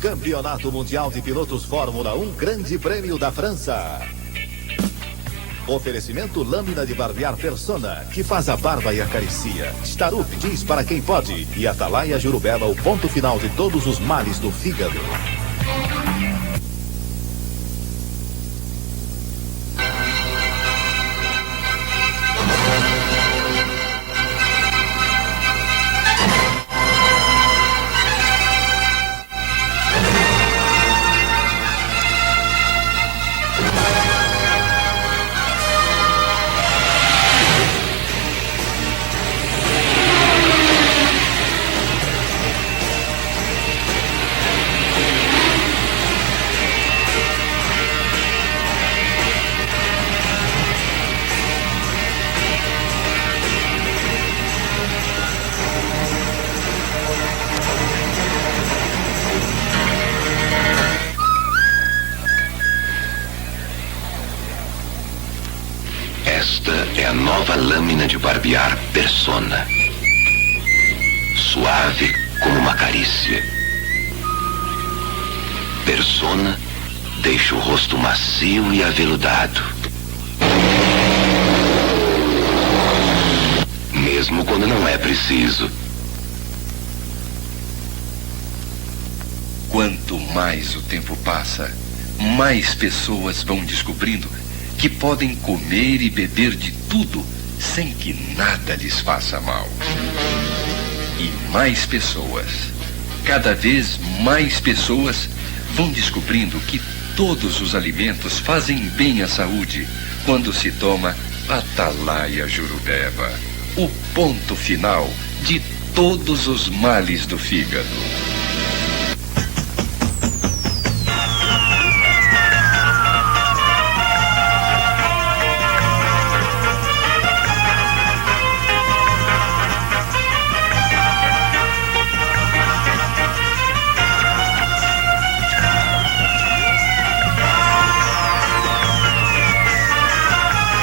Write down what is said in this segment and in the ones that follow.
Campeonato Mundial de Pilotos Fórmula 1, Grande Prêmio da França. Oferecimento lâmina de barbear Persona, que faz a barba e acaricia. Starup diz para quem pode. E Atalaia Jurubela, o ponto final de todos os males do fígado. Esta é a nova lâmina de barbear Persona. Suave como uma carícia. Persona deixa o rosto macio e aveludado. Mesmo quando não é preciso. Quanto mais o tempo passa, mais pessoas vão descobrindo que podem comer e beber de tudo sem que nada lhes faça mal. E mais pessoas, cada vez mais pessoas, vão descobrindo que todos os alimentos fazem bem à saúde quando se toma Atalaia Jurubeba, o ponto final de todos os males do fígado.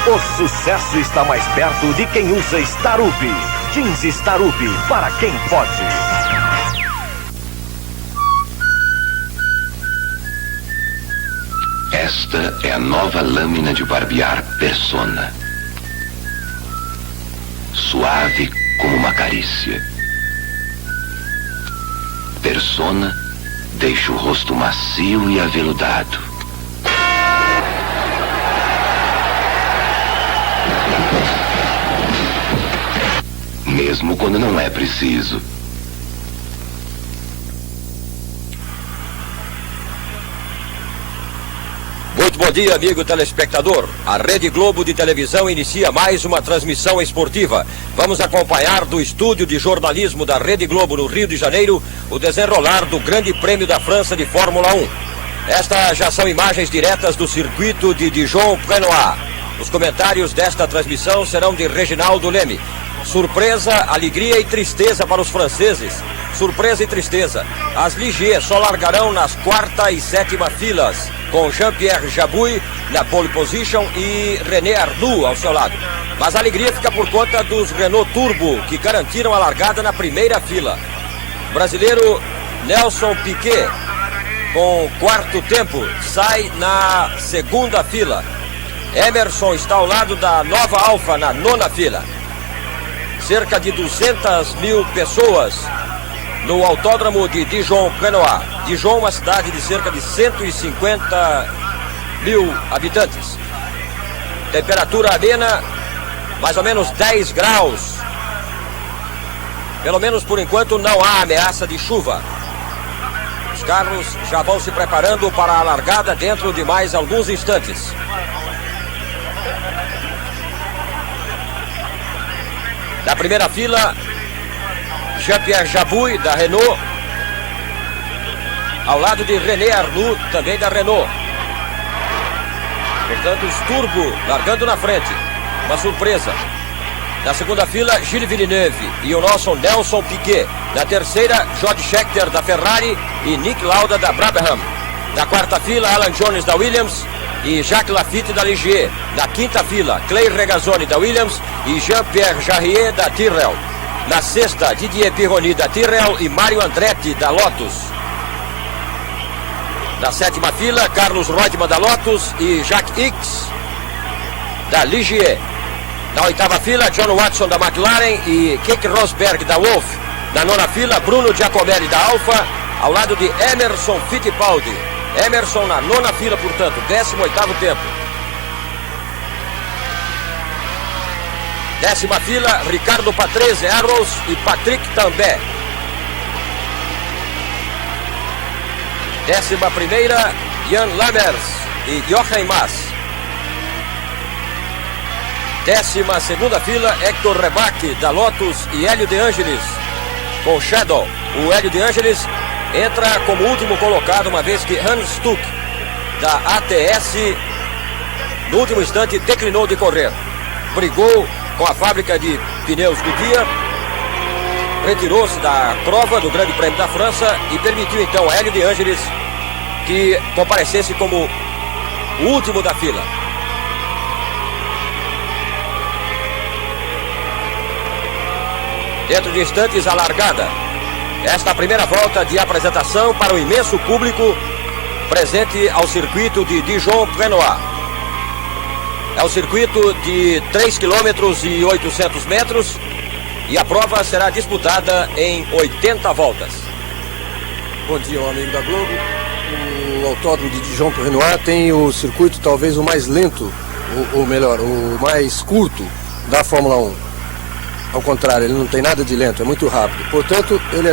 O sucesso está mais perto de quem usa Starup. Jeans Starup para quem pode. Esta é a nova lâmina de barbear Persona. Suave como uma carícia. Persona deixa o rosto macio e aveludado. Mesmo quando não é preciso. Muito bom dia, amigo telespectador. A Rede Globo de televisão inicia mais uma transmissão esportiva. Vamos acompanhar do estúdio de jornalismo da Rede Globo no Rio de Janeiro o desenrolar do Grande Prêmio da França de Fórmula 1. Estas já são imagens diretas do circuito de Dijon-Prenois. Os comentários desta transmissão serão de Reginaldo Leme. Surpresa, alegria e tristeza para os franceses. Surpresa e tristeza. As Ligier só largarão nas quarta e sétima filas, com Jean-Pierre Jabouille na pole position e René Arnoux ao seu lado. Mas a alegria fica por conta dos Renault Turbo, que garantiram a largada na primeira fila. O brasileiro Nelson Piquet, com quarto tempo, sai na segunda fila. Emerson está ao lado da nova Alfa na nona fila. Cerca de 200 mil pessoas no autódromo de Dijon-Prenois. Dijon, uma cidade de cerca de 150 mil habitantes. Temperatura amena, mais ou menos 10 graus. Pelo menos por enquanto não há ameaça de chuva. Os carros já vão se preparando para a largada dentro de mais alguns instantes. Na primeira fila, Jean-Pierre Jabouille, da Renault, ao lado de René Arnoux, também da Renault. Portanto, os Turbo largando na frente. Uma surpresa. Na segunda fila, Gilles Villeneuve e o nosso Nelson Piquet. Na terceira, George Scheckter, da Ferrari, e Nick Lauda, da Brabham. Na quarta fila, Alan Jones, da Williams, e Jacques Lafitte, da Ligier. Na quinta fila, Clay Regazzoni, da Williams, e Jean-Pierre Jarier, da Tyrrell. Na sexta, Didier Pironi, da Tyrrell, e Mario Andretti, da Lotus. Da 7ª fila, Carlos Reutemann da Lotus e Jacques Ickx da Ligier. Na 8ª fila, John Watson da McLaren e Keke Rosberg da Wolf. Na 9ª fila, Bruno Giacomelli da Alfa, ao lado de Emerson Fittipaldi. Emerson na 9ª fila, portanto, 18º tempo. 10ª fila, Ricardo Patrese Arrows e Patrick Tambay. 11ª, Jan Lammers e Jochen Mass. 12ª fila, Hector Rebaque da Lotus e Hélio De Angelis com Shadow. O Hélio De Angelis entra como último colocado, uma vez que Hans Stuck da ATS no último instante declinou de correr. Brigou com a fábrica de pneus Goodyear, retirou-se da prova do Grande Prêmio da França e permitiu então a Hélio De Angelis que comparecesse como o último da fila. Dentro de instantes, a largada. Esta é a primeira volta de apresentação para o imenso público presente ao circuito de Dijon-Prenois. É um circuito de 3 km e 800 metros e a prova será disputada em 80 voltas. Bom dia, amigo da Globo. O autódromo de Dijon-Prenois tem o circuito talvez o mais lento, ou melhor, o mais curto da Fórmula 1. Ao contrário, ele não tem nada de lento, é muito rápido. Portanto, ele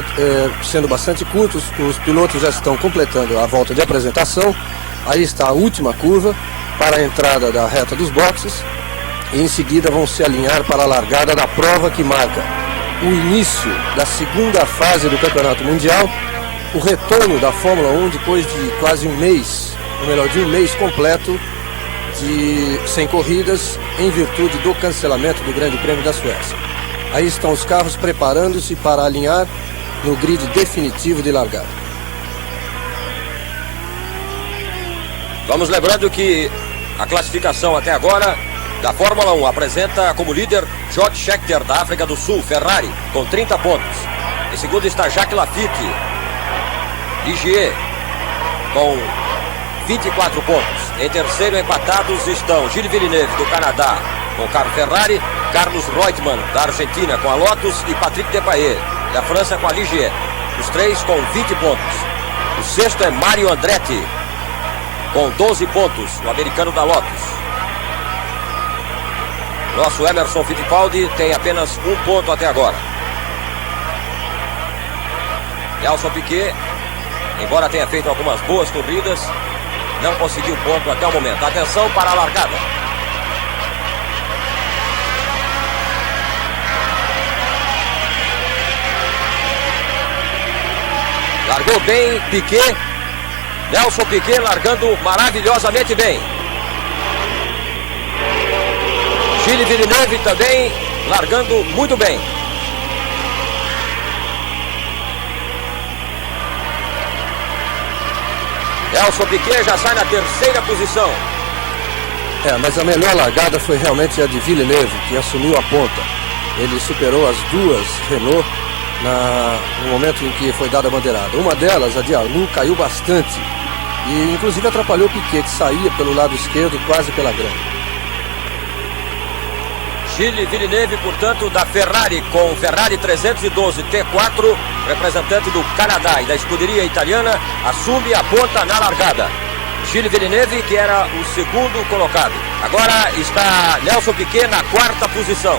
sendo bastante curto, os pilotos já estão completando a volta de apresentação. Aí está a última curva para a entrada da reta dos boxes. E em seguida vão se alinhar para a largada da prova que marca o início da segunda fase do Campeonato Mundial. O retorno da Fórmula 1 depois de quase um mês, ou melhor, de um mês completo sem corridas em virtude do cancelamento do Grande Prêmio da Suécia. Aí estão os carros preparando-se para alinhar no grid definitivo de largada. Vamos lembrando que a classificação até agora da Fórmula 1 apresenta como líder George Scheckter da África do Sul, Ferrari, com 30 pontos. Em segundo está Jacques Lafitte, Ligier, com 24 pontos. Em terceiro, empatados estão Gilles Villeneuve do Canadá com Carlo Ferrari, Carlos Reutemann da Argentina com a Lotus e Patrick Depailler da França com a Ligier. Os três com 20 pontos. O sexto é Mario Andretti com 12 pontos, o americano da Lotus. Nosso Emerson Fittipaldi tem apenas um ponto até agora. Nelson Piquet, embora tenha feito algumas boas corridas, não conseguiu ponto até o momento. Atenção para a largada. Largou bem Piquet. Nelson Piquet largando maravilhosamente bem. Gilles Villeneuve também largando muito bem. Nelson Piquet já sai na terceira posição. Mas a melhor largada foi realmente a de Villeneuve, que assumiu a ponta. Ele superou as duas Renault no momento em que foi dada a bandeirada. Uma delas, a de Arnoux, caiu bastante e inclusive atrapalhou Piquet, que saía pelo lado esquerdo quase pela grama. Gilles Villeneuve, portanto, da Ferrari, com Ferrari 312 T4, representante do Canadá e da escuderia italiana, assume a ponta na largada. Gilles Villeneuve, que era o segundo colocado. Agora está Nelson Piquet na quarta posição.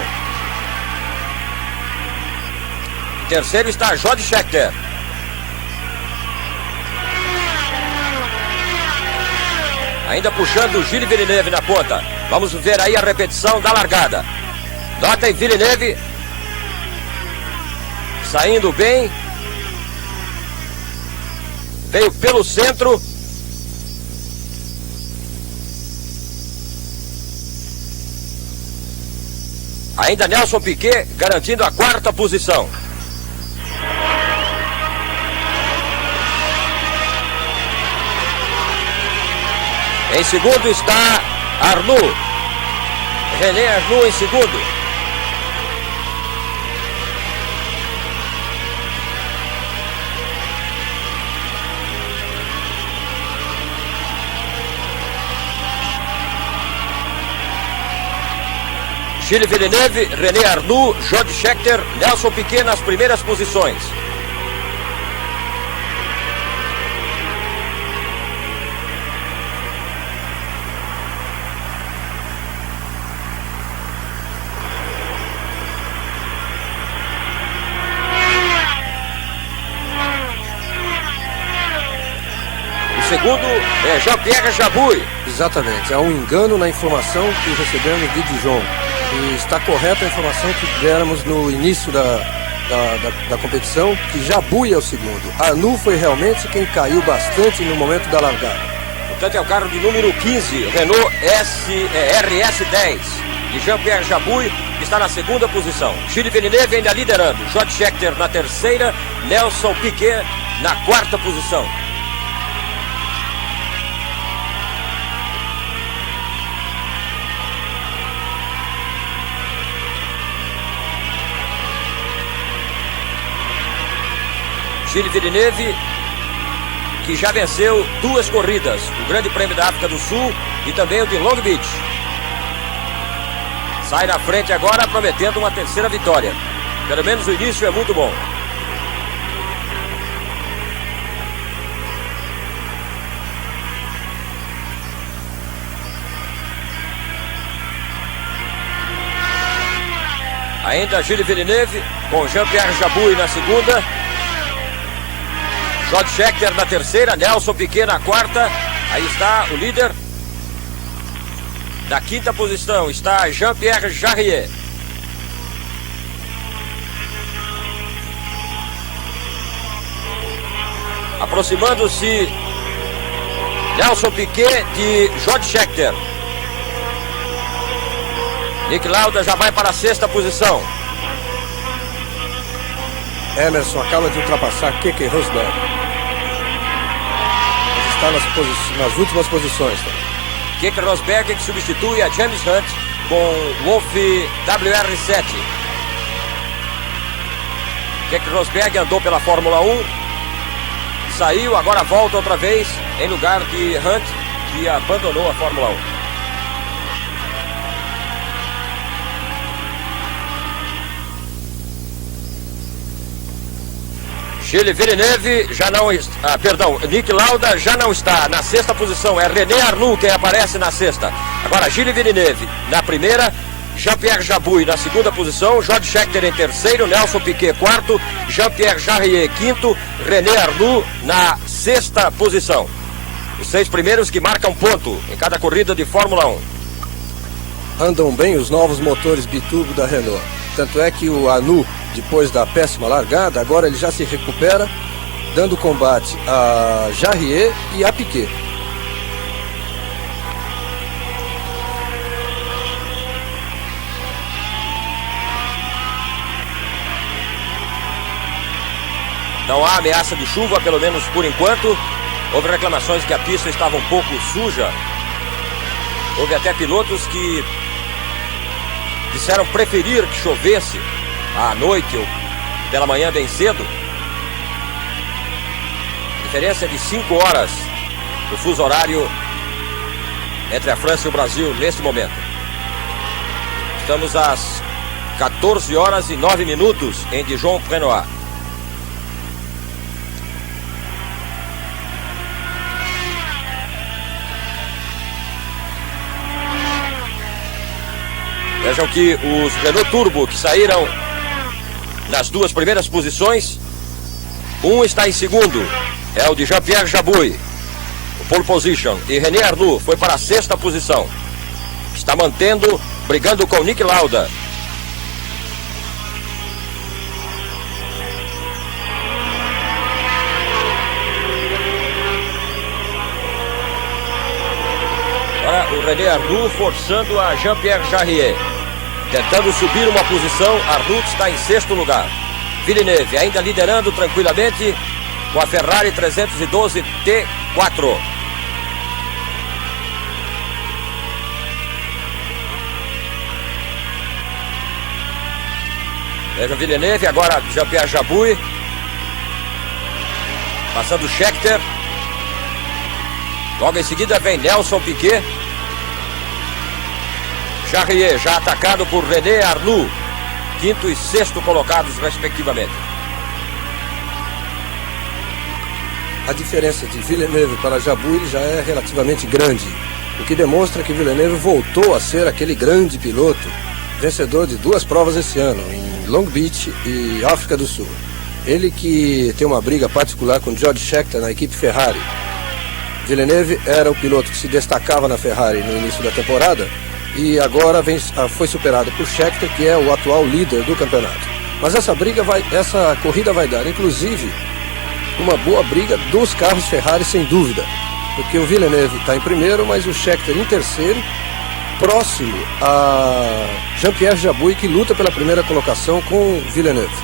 Em terceiro está George Scheckter. Ainda puxando Gilles Villeneuve na ponta. Vamos ver aí a repetição da largada. Notem Villeneuve saindo bem. Veio pelo centro. Ainda Nelson Piquet garantindo a quarta posição. Em segundo está Arnoux. René Arnoux em segundo. Gilles Villeneuve, René Arnoux, George Scheckter, Nelson Piquet nas primeiras posições. Segundo é Jean-Pierre Jabouille. Exatamente, há um engano na informação que recebemos de Dijon. E está correta a informação que demos no início da competição, que Jabouille é o segundo. Arnoux foi realmente quem caiu bastante no momento da largada. Portanto, é o carro de número 15, Renault RS10, de Jean-Pierre Jabouille, que está na segunda posição. Gilles Villeneuve ainda liderando, George Scheckter na terceira, Nelson Piquet na quarta posição. Gilles Villeneuve, que já venceu 2 corridas, o Grande Prêmio da África do Sul e também o de Long Beach. Sai na frente agora, prometendo uma terceira vitória. Pelo menos o início é muito bom. Ainda Gilles Villeneuve, com Jean-Pierre Jabouille na segunda. George Scheckter na terceira, Nelson Piquet na quarta. Aí está o líder. Na quinta posição está Jean-Pierre Jarier. Aproximando-se Nelson Piquet de George Scheckter. Nick Lauda já vai para a sexta posição. Emerson acaba de ultrapassar Keke Rosberg. Está nas últimas posições. Keke Rosberg, que substitui a James Hunt com Wolf WR7. Keke Rosberg andou pela Fórmula 1, saiu, agora volta outra vez em lugar de Hunt, que abandonou a Fórmula 1. Gilles Villeneuve já não está, Nick Lauda já não está na sexta posição, é René Arnoux quem aparece na sexta. Agora Gilles Villeneuve na primeira, Jean-Pierre Jabouille na segunda posição, George Scheckter em terceiro, Nelson Piquet quarto, Jean-Pierre Jarier quinto, René Arnoux na sexta posição. Os 6 primeiros que marcam ponto em cada corrida de Fórmula 1. Andam bem os novos motores biturbo da Renault. Tanto é que o Arnoux, depois da péssima largada, agora ele já se recupera, dando combate a Jarier e a Piquet. Não há ameaça de chuva, pelo menos por enquanto. Houve reclamações que a pista estava um pouco suja. Houve até pilotos que disseram preferir que chovesse à noite ou pela manhã bem cedo. Diferença de 5 horas do fuso horário entre a França e o Brasil neste momento. Estamos às 14 horas e 9 minutos em Dijon-Prenois. Vejam que os Renault Turbo que saíram nas 2 primeiras posições, um está em segundo, é o de Jean-Pierre Jabouille, o pole position, e René Arnoux foi para a sexta posição. Está mantendo, brigando com Nick Lauda. Agora o René Arnoux forçando a Jean-Pierre Jarier. Tentando subir uma posição, Arnoux está em sexto lugar. Villeneuve ainda liderando tranquilamente com a Ferrari 312 T4. Veja Villeneuve, agora Jean-Pierre Jabouille. Passando Scheckter. Logo em seguida vem Nelson Piquet. Jarier, já atacado por René Arnoux, quinto e sexto colocados respectivamente. A diferença de Villeneuve para Jabouille já é relativamente grande, o que demonstra que Villeneuve voltou a ser aquele grande piloto, vencedor de 2 provas esse ano, em Long Beach e África do Sul. Ele que tem uma briga particular com George Scheckter na equipe Ferrari. Villeneuve era o piloto que se destacava na Ferrari no início da temporada e agora foi superado por Scheckter, que é o atual líder do campeonato. Mas essa corrida vai dar, inclusive, uma boa briga dos carros Ferrari, sem dúvida, porque o Villeneuve está em primeiro, mas o Scheckter em terceiro, próximo a Jean-Pierre Jabouille, que luta pela primeira colocação com Villeneuve.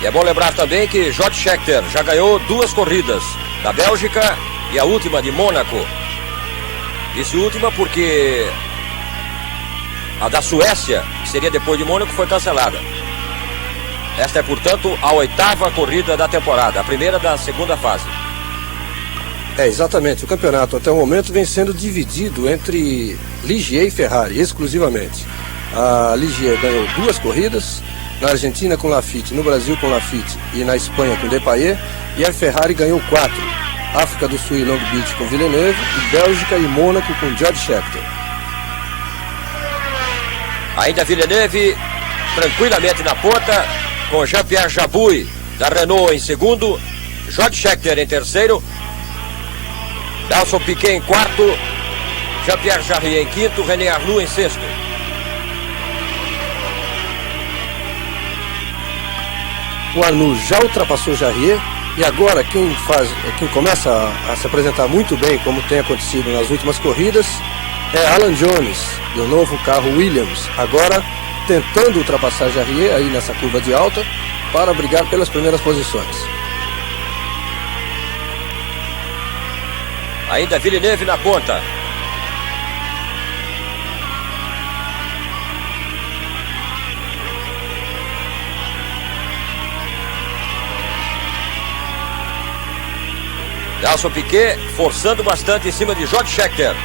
E é bom lembrar também que George Scheckter já ganhou 2 corridas, da Bélgica e a última de Mônaco. Disse última porque a da Suécia, que seria depois de Mônaco, foi cancelada. Esta é, portanto, a 8ª corrida da temporada, a primeira da segunda fase. Exatamente. O campeonato até o momento vem sendo dividido entre Ligier e Ferrari, exclusivamente. A Ligier ganhou 2 corridas, na Argentina com Laffite, no Brasil com Laffite e na Espanha com Depailler, e a Ferrari ganhou 4. África do Sul e Long Beach com Villeneuve, e Bélgica e Mônaco com George Scheckter. Ainda Villeneuve tranquilamente na ponta, com Jean-Pierre Jabouille da Renault em segundo, George Scheckter em terceiro, Nelson Piquet em quarto, Jean-Pierre Jarier em quinto, René Arnoux em sexto. O Arnoux já ultrapassou Jarier e agora quem começa a se apresentar muito bem, como tem acontecido nas últimas corridas, é Alan Jones, do novo carro Williams, agora tentando ultrapassar Jarier aí nessa curva de alta para brigar pelas primeiras posições. Ainda Villeneuve na ponta. Nelson Piquet forçando bastante em cima de George Scheckter.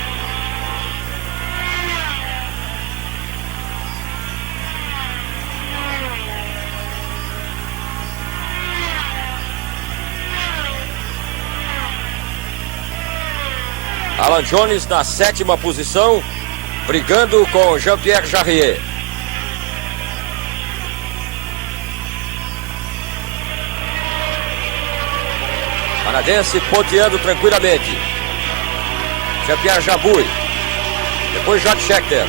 Alan Jones na 7ª posição, brigando com Jean-Pierre Jarier. Canadense ponteando tranquilamente. Jean-Pierre Jabouille. Depois George Scheckter.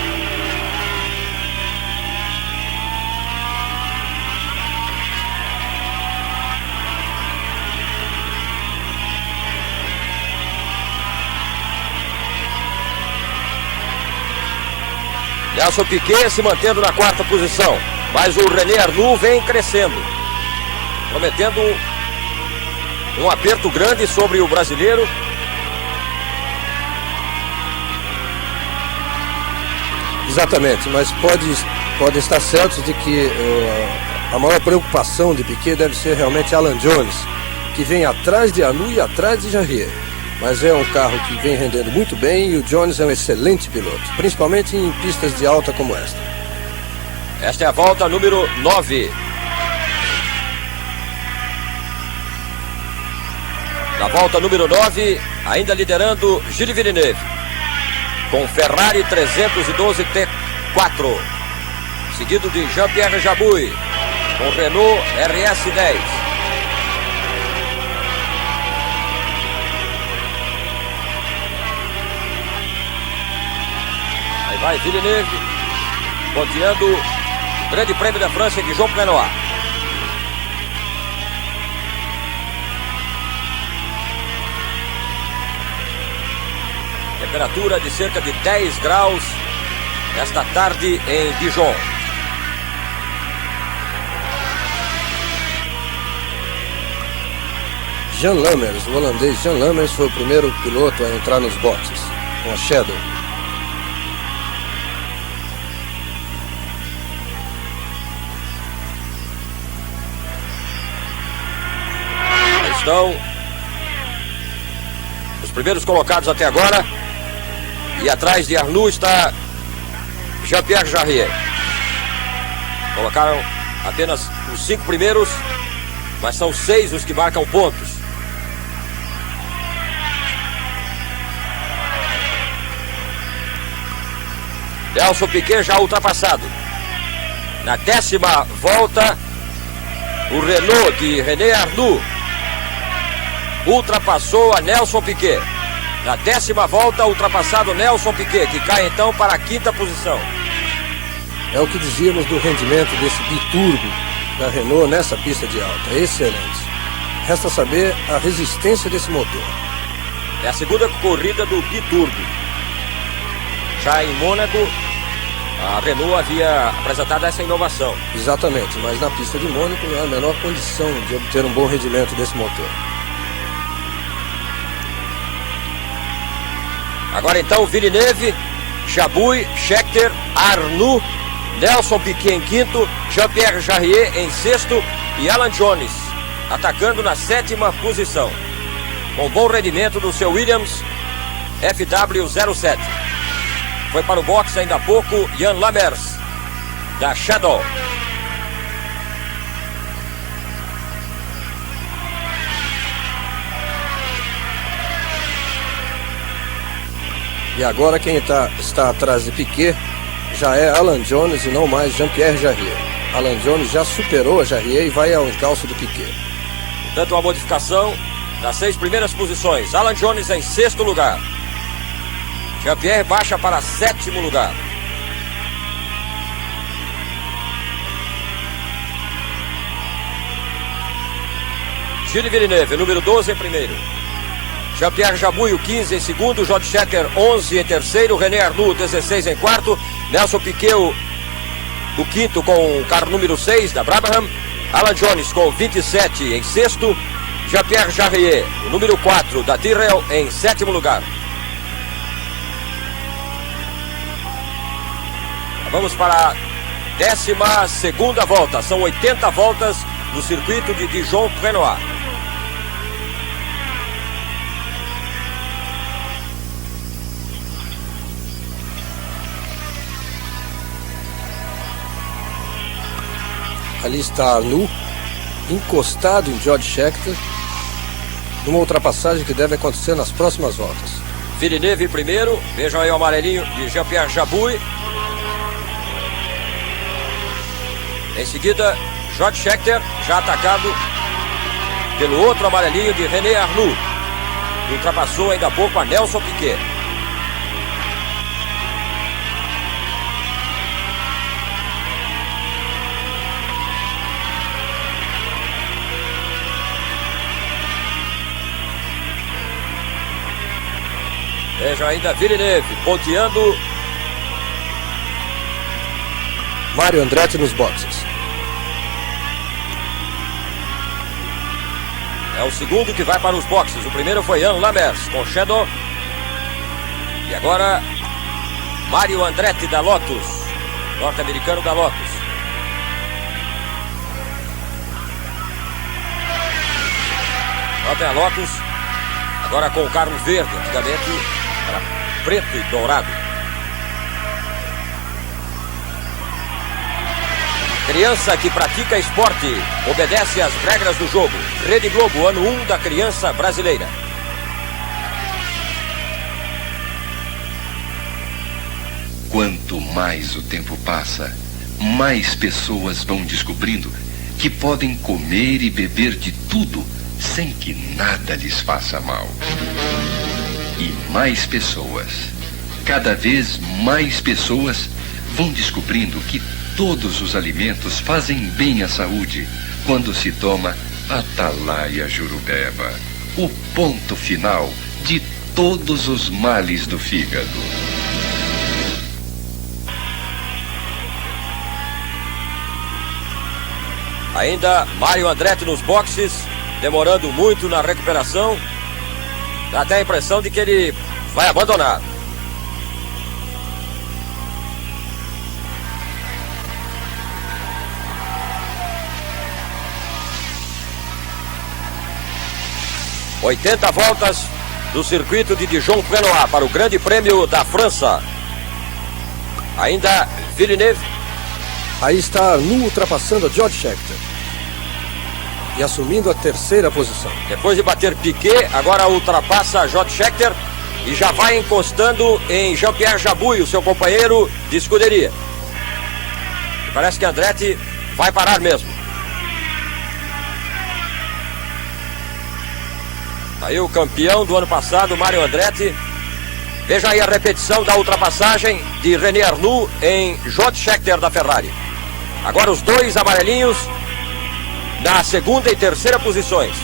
Nelson Piquet se mantendo na 4ª posição. Mas o René Arnoux vem crescendo, prometendo um aperto grande sobre o brasileiro. Exatamente, mas pode estar certo de que a maior preocupação de Piquet deve ser realmente Alan Jones, que vem atrás de Arnoux e atrás de Jarier. Mas é um carro que vem rendendo muito bem e o Jones é um excelente piloto, principalmente em pistas de alta como esta. Esta é a volta número 9. Na volta número 9, ainda liderando Gilles Villeneuve, com Ferrari 312 T4, seguido de Jean-Pierre Jabouille, com Renault RS10. Aí vai Villeneuve, ponteando o Grande Prêmio da França de Dijon-Planois. Temperatura de cerca de 10 graus esta tarde em Dijon. Jan Lammers, o holandês Jan Lammers, foi o primeiro piloto a entrar nos boxes com a Shadow. Aí estão os primeiros colocados até agora. E atrás de Arnoux está Jean-Pierre Jarier. Colocaram apenas os 5 primeiros, mas são 6 os que marcam pontos. Nelson Piquet já ultrapassado. Na 10ª volta, o Renault de René Arnoux ultrapassou a Nelson Piquet. Na 10ª volta, ultrapassado Nelson Piquet, que cai então para a 5ª posição. É o que dizíamos do rendimento desse biturbo da Renault nessa pista de alta. Excelente. Resta saber a resistência desse motor. É a segunda corrida do biturbo. Já em Mônaco, a Renault havia apresentado essa inovação. Exatamente, mas na pista de Mônaco não há a menor condição de obter um bom rendimento desse motor. Agora então Villeneuve, Jabouille, Scheckter, Arnoux, Nelson Piquet em 5º, Jean-Pierre Jarier em 6º e Alan Jones atacando na 7ª posição. Com bom rendimento do seu Williams FW07. Foi para o boxe ainda há pouco Jan Lammers, da Shadow. E agora quem está atrás de Piquet já é Alan Jones e não mais Jean-Pierre Jarier. Alan Jones já superou a Jarier e vai ao encalço do Piquet. Portanto, uma modificação das 6 primeiras posições. Alan Jones em 6º lugar. Jean-Pierre baixa para 7º lugar. Gilles Villeneuve, número 12 em primeiro. Jean-Pierre Jabouille, o 15 em segundo. George Scheckter, 11 em terceiro. René Arnoux, 16 em quarto. Nelson Piquet, o 5º com o carro número 6 da Brabham. Alan Jones com 27 em sexto. Jean-Pierre Jarier, o número 4 da Tyrrell, em 7º lugar. Vamos para a 12ª volta. São 80 voltas no circuito de Dijon-Prenois. Ali está Arnoux, encostado em George Scheckter, numa ultrapassagem que deve acontecer nas próximas voltas. Villeneuve primeiro, vejam aí o amarelinho de Jean-Pierre Jabouille. Em seguida, George Scheckter, já atacado pelo outro amarelinho de René Arnoux. Ultrapassou ainda há pouco a Nelson Piquet. Vejam ainda Villeneuve ponteando. Mário Andretti nos boxes. É o segundo que vai para os boxes. O primeiro foi Jan Lammers com Shadow. E agora Mário Andretti da Lotus, norte-americano da Lotus. Notem a Lotus agora com o carro verde. Antigamente era preto e dourado. Criança que pratica esporte obedece às regras do jogo. Rede Globo, ano 1 da criança brasileira. Quanto mais o tempo passa, mais pessoas vão descobrindo que podem comer e beber de tudo sem que nada lhes faça mal. E mais pessoas, cada vez mais pessoas, vão descobrindo que todos os alimentos fazem bem à saúde quando se toma Atalaia Jurubeba, o ponto final de todos os males do fígado. Ainda Mário Andretti nos boxes, demorando muito na recuperação. Dá até a impressão de que ele vai abandonar. ...80 voltas do circuito de Dijon-Prenois para o Grande Prêmio da França. Ainda Villeneuve. Aí está Arnoux ultrapassando a George Scheckter e assumindo a terceira posição. Depois de bater Piquet, agora ultrapassa George Scheckter e já vai encostando em Jean-Pierre Jabouille, o seu companheiro de escuderia. Parece que Andretti vai parar mesmo. Aí o campeão do ano passado, Mário Andretti. Veja aí a repetição da ultrapassagem de René Arnoux em George Scheckter da Ferrari. Agora os dois amarelinhos na segunda e terceira posições.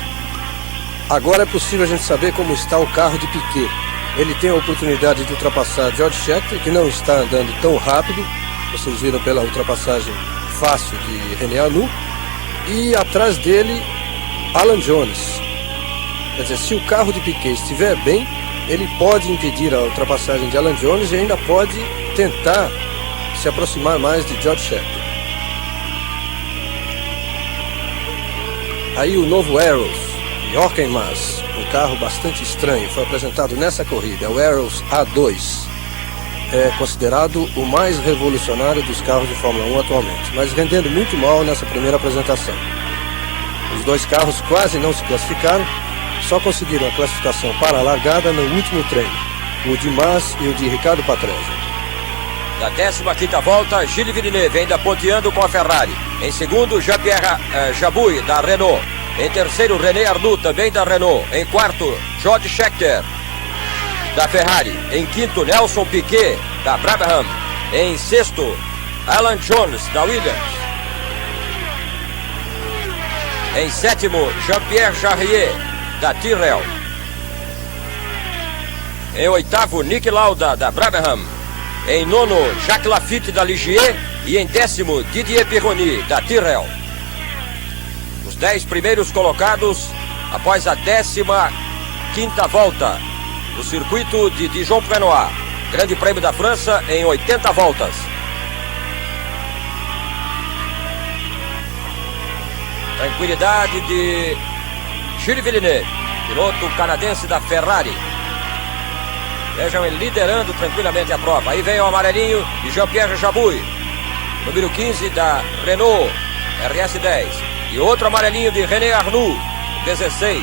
Agora é possível a gente saber como está o carro de Piquet. Ele tem a oportunidade de ultrapassar George Scheckter, que não está andando tão rápido. Vocês viram pela ultrapassagem fácil de René Arnoux. E atrás dele, Alan Jones. Quer dizer, se o carro de Piquet estiver bem, ele pode impedir a ultrapassagem de Alan Jones e ainda pode tentar se aproximar mais de George Scheckter. Aí o novo Arrows, Jorgenmaas, um carro bastante estranho, foi apresentado nessa corrida, é o Arrows A2. É considerado o mais revolucionário dos carros de Fórmula 1 atualmente, mas rendendo muito mal nessa primeira apresentação. Os dois carros quase não se classificaram, só conseguiram a classificação para a largada no último treino, o de Mas e o de Ricardo Patrese. Da 15ª volta, Gilles Villeneuve ainda ponteando com a Ferrari. Em segundo, Jean-Pierre Jabouille, da Renault. Em terceiro, René Arnoux, também da Renault. Em quarto, George Scheckter, da Ferrari. Em quinto, Nelson Piquet, da Brabham. Em sexto, Alan Jones, da Williams. Em sétimo, Jean-Pierre Jarier, da Tyrrell. Em oitavo, Nick Lauda, da Brabham. Em nono, Jacques Lafitte, da Ligier. E em décimo, Didier Pironi, da Tyrrell. Os 10 primeiros colocados após a 15ª volta do circuito de Dijon-Prenois. Grande Prêmio da França em 80 voltas. Tranquilidade de Gilles Villeneuve, piloto canadense da Ferrari. Vejam ele liderando tranquilamente a prova. Aí vem o amarelinho de Jean-Pierre Jabouille, número 15 da Renault RS10. E outro amarelinho de René Arnoux, 16.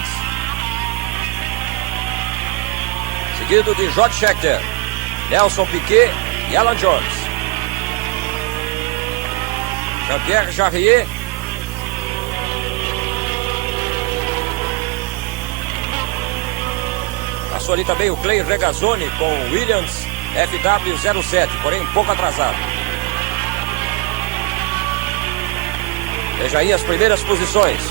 Seguido de George Scheckter, Nelson Piquet e Alan Jones. Jean-Pierre Jarier. Passou ali também o Clay Regazzoni com o Williams FW07, porém um pouco atrasado. Veja aí as primeiras posições.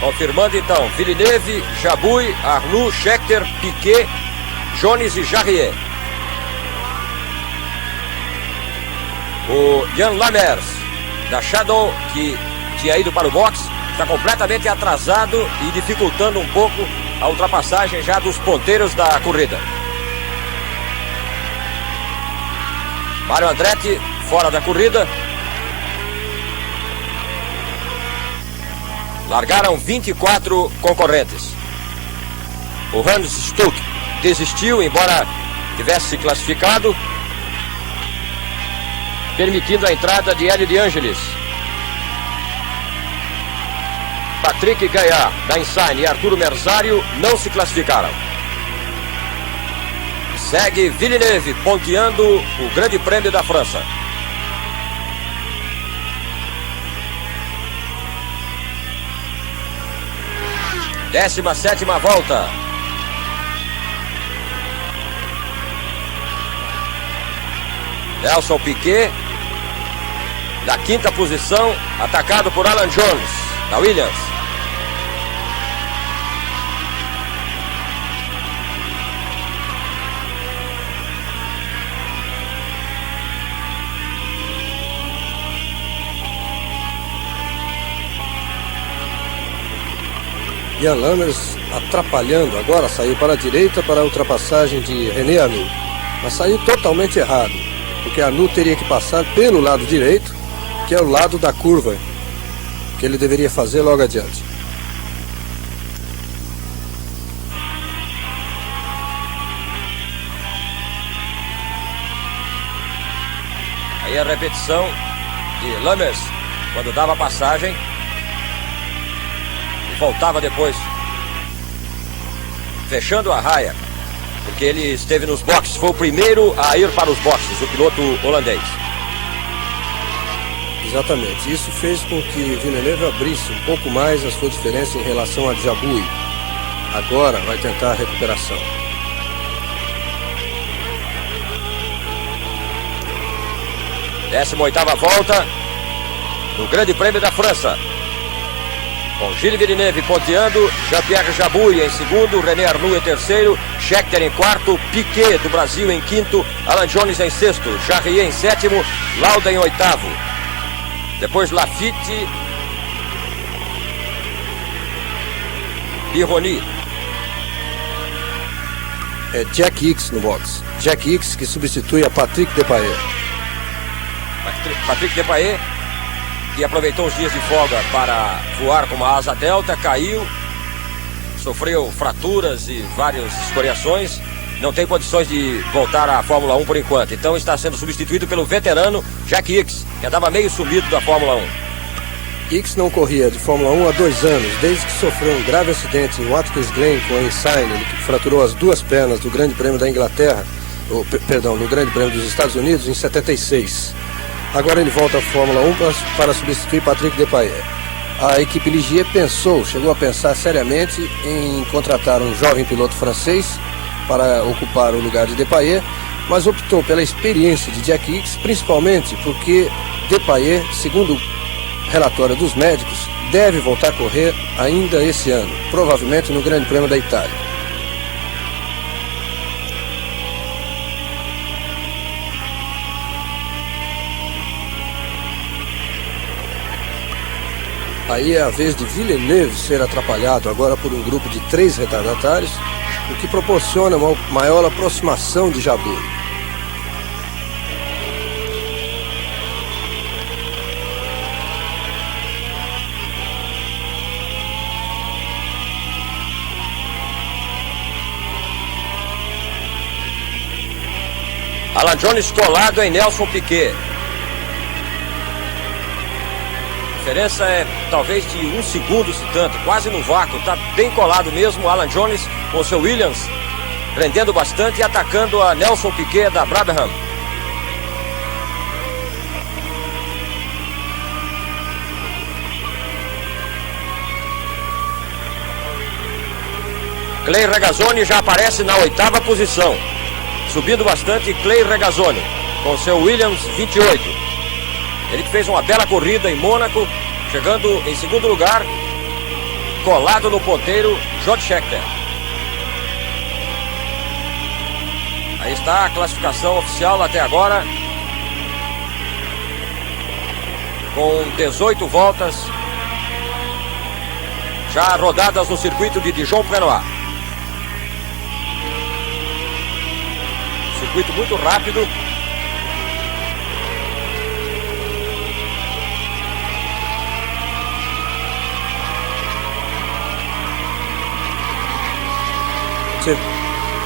Confirmando então, Villeneuve, Jabouille, Arnoux, Scheckter, Piquet, Jones e Jarier. O Jan Lammers, da Shadow, que tinha ido para o box, está completamente atrasado e dificultando um pouco a ultrapassagem já dos ponteiros da corrida. Mário Andretti fora da corrida. Largaram 24 concorrentes. O Hans Stuck desistiu, embora tivesse se classificado, permitindo a entrada de Hélio de Angelis. Patrick Gaillard, da Insign, e Arturo Merzario não se classificaram. Segue Villeneuve ponteando o Grande Prêmio da França. Décima sétima volta. Nelson Piquet, da 5ª posição, atacado por Alan Jones, da Williams. Jan Lammers atrapalhando, agora saiu para a direita para a ultrapassagem de René Arnoux, mas saiu totalmente errado, porque Arnoux teria que passar pelo lado direito, que é o lado da curva, que ele deveria fazer logo adiante. Aí a repetição de Lammers, quando dava passagem e voltava depois, fechando a raia, porque ele esteve nos boxes, foi o primeiro a ir para os boxes, o piloto holandês. Exatamente, isso fez com que Villeneuve abrisse um pouco mais a sua diferença em relação a Jabouille. Agora vai tentar a recuperação. Décima oitava volta no Grande Prêmio da França. Com Gilles Villeneuve ponteando, Jean-Pierre Jabouille em segundo, René Arnoux em terceiro, Scheckter em quarto, Piquet do Brasil em quinto, Alan Jones em sexto, Jarier em sétimo, Lauda em oitavo. Depois Lafitte, Pironi. É Jack Hicks no box. Jack Hicks que substitui a Patrick Depailler. Patrick Depailler, que aproveitou os dias de folga para voar com uma asa delta, caiu, sofreu fraturas e várias escoriações, não tem condições de voltar à Fórmula 1 por enquanto. Então está sendo substituído pelo veterano Jack Hicks, que andava meio sumido da Fórmula 1. Hicks não corria de Fórmula 1 há 2 anos, desde que sofreu um grave acidente em Watkins Glen com a Ensign, ele fraturou as 2 pernas do Grande Prêmio da Inglaterra, no Grande Prêmio dos Estados Unidos em 76. Agora ele volta à Fórmula 1 para substituir Patrick Depailler. A equipe Ligier chegou a pensar seriamente em contratar um jovem piloto francês para ocupar o lugar de Depailler, mas optou pela experiência de Jack Hicks, principalmente porque Depailler, segundo o relatório dos médicos, deve voltar a correr ainda esse ano, provavelmente no Grande Prêmio da Itália. Aí é a vez de Villeneuve ser atrapalhado agora por um grupo de 3 retardatários, o que proporciona uma maior aproximação de Jabouille. Alan Jones colado em Nelson Piquet. A diferença é talvez de 1 segundo, se tanto, quase no vácuo, está bem colado mesmo. Alan Jones com seu Williams, prendendo bastante e atacando a Nelson Piquet da Brabham. Clay Regazzoni já aparece na 8ª posição, subindo bastante. Clay Regazzoni com seu Williams 28. Ele que fez uma bela corrida em Mônaco, chegando em segundo lugar, colado no ponteiro, George Scheckter. Aí está a classificação oficial até agora, com 18 voltas, já rodadas no circuito de Dijon-Prenois. Circuito muito rápido.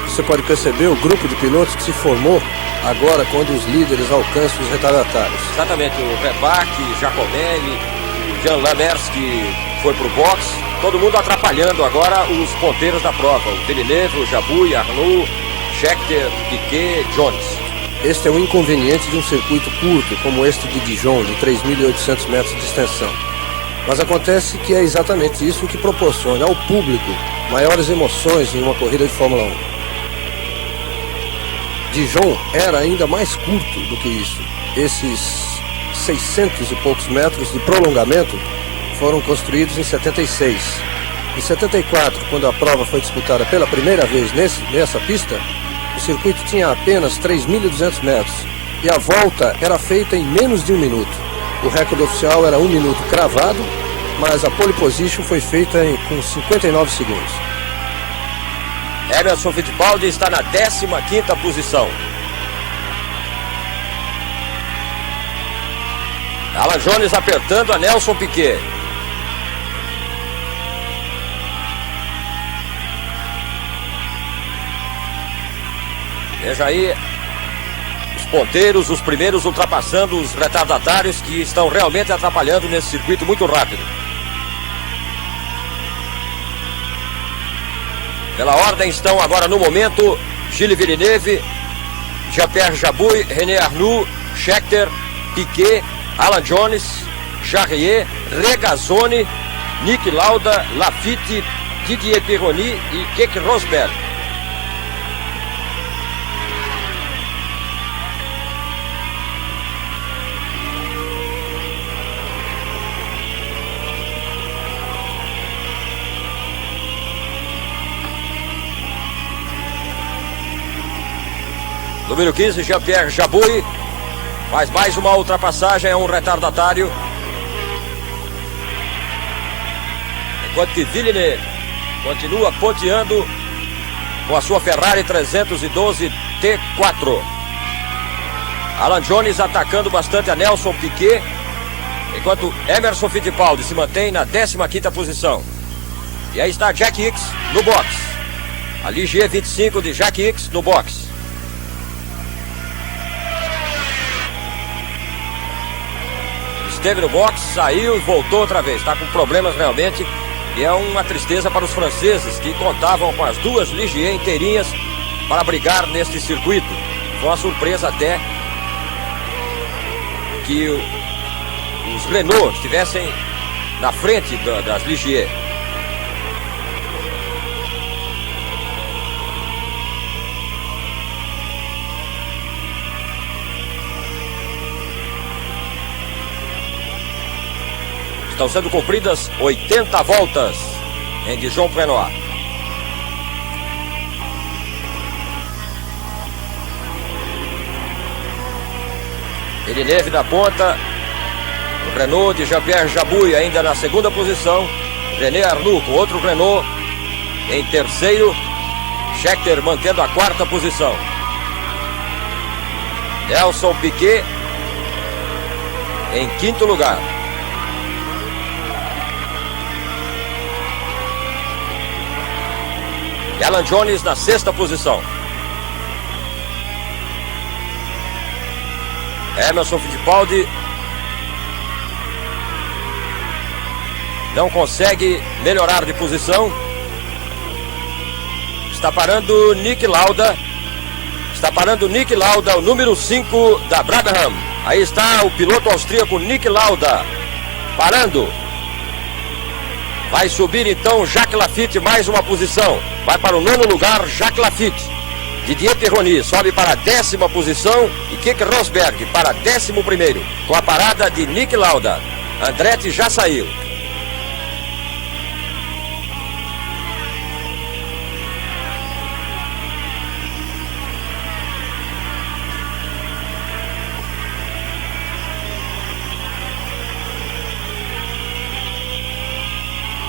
Você pode perceber o grupo de pilotos que se formou agora quando os líderes alcançam os retardatários. Exatamente, o Rebac, Giacomelli, Jean Lammers, que foi para o box, todo mundo atrapalhando agora os ponteiros da prova. O Villeneuve, o Jabouille, Arnoux, Scheckter, Piquet, Jones. Este é o inconveniente de um circuito curto como este de Dijon, de 3.800 metros de extensão. Mas acontece que é exatamente isso que proporciona ao público maiores emoções em uma corrida de Fórmula 1. Dijon era ainda mais curto do que isso. Esses 600 e poucos metros de prolongamento foram construídos em 76. Em 74, quando a prova foi disputada pela primeira vez nessa pista, o circuito tinha apenas 3.200 metros e a volta era feita em menos de 1 minuto. O recorde oficial era 1 minuto cravado, mas a pole position foi feita com 59 segundos. Emerson Fittipaldi está na 15ª posição. Alan Jones apertando a Nelson Piquet. Veja aí os ponteiros, os primeiros ultrapassando os retardatários que estão realmente atrapalhando nesse circuito muito rápido. Pela ordem estão agora no momento Gilles Villeneuve, Jean-Pierre Jabouille, René Arnoux, Scheckter, Piquet, Alan Jones, Jarier, Regazzoni, Niki Lauda, Laffite, Didier Pironi e Keke Rosberg. Número 15, Jean-Pierre Jabouille, faz mais uma ultrapassagem, é um retardatário. Enquanto que Villeneuve continua ponteando com a sua Ferrari 312 T4. Alan Jones atacando bastante a Nelson Piquet, enquanto Emerson Fittipaldi se mantém na 15ª posição. E aí está Jack Hicks no box. A Ligier 25 de Jack Hicks no box. Esteve no box, saiu e voltou outra vez. Está com problemas realmente. E é uma tristeza para os franceses que contavam com as duas Ligier inteirinhas para brigar neste circuito. Foi uma surpresa até que os Renault estivessem na frente das Ligier. Estão sendo cumpridas 80 voltas em Dijon-Prenois. Villeneuve na ponta. O Renault de Jean-Pierre Jabouille ainda na 2ª posição. René Arnoux com outro Renault em 3º. Scheckter mantendo a 4ª posição. Nelson Piquet em 5º lugar. E Alan Jones na 6ª posição. Emerson Fittipaldi não consegue melhorar de posição. Está parando Niki Lauda. Está parando Niki Lauda, o número 5 da Brabham. Aí está o piloto austríaco Niki Lauda parando. Vai subir então Jacques Laffite, mais uma posição. Vai para o 9º lugar Jacques Laffite. Didier Pironi sobe para a 10ª posição e Keke Rosberg para 11º, com a parada de Niki Lauda. Andretti já saiu.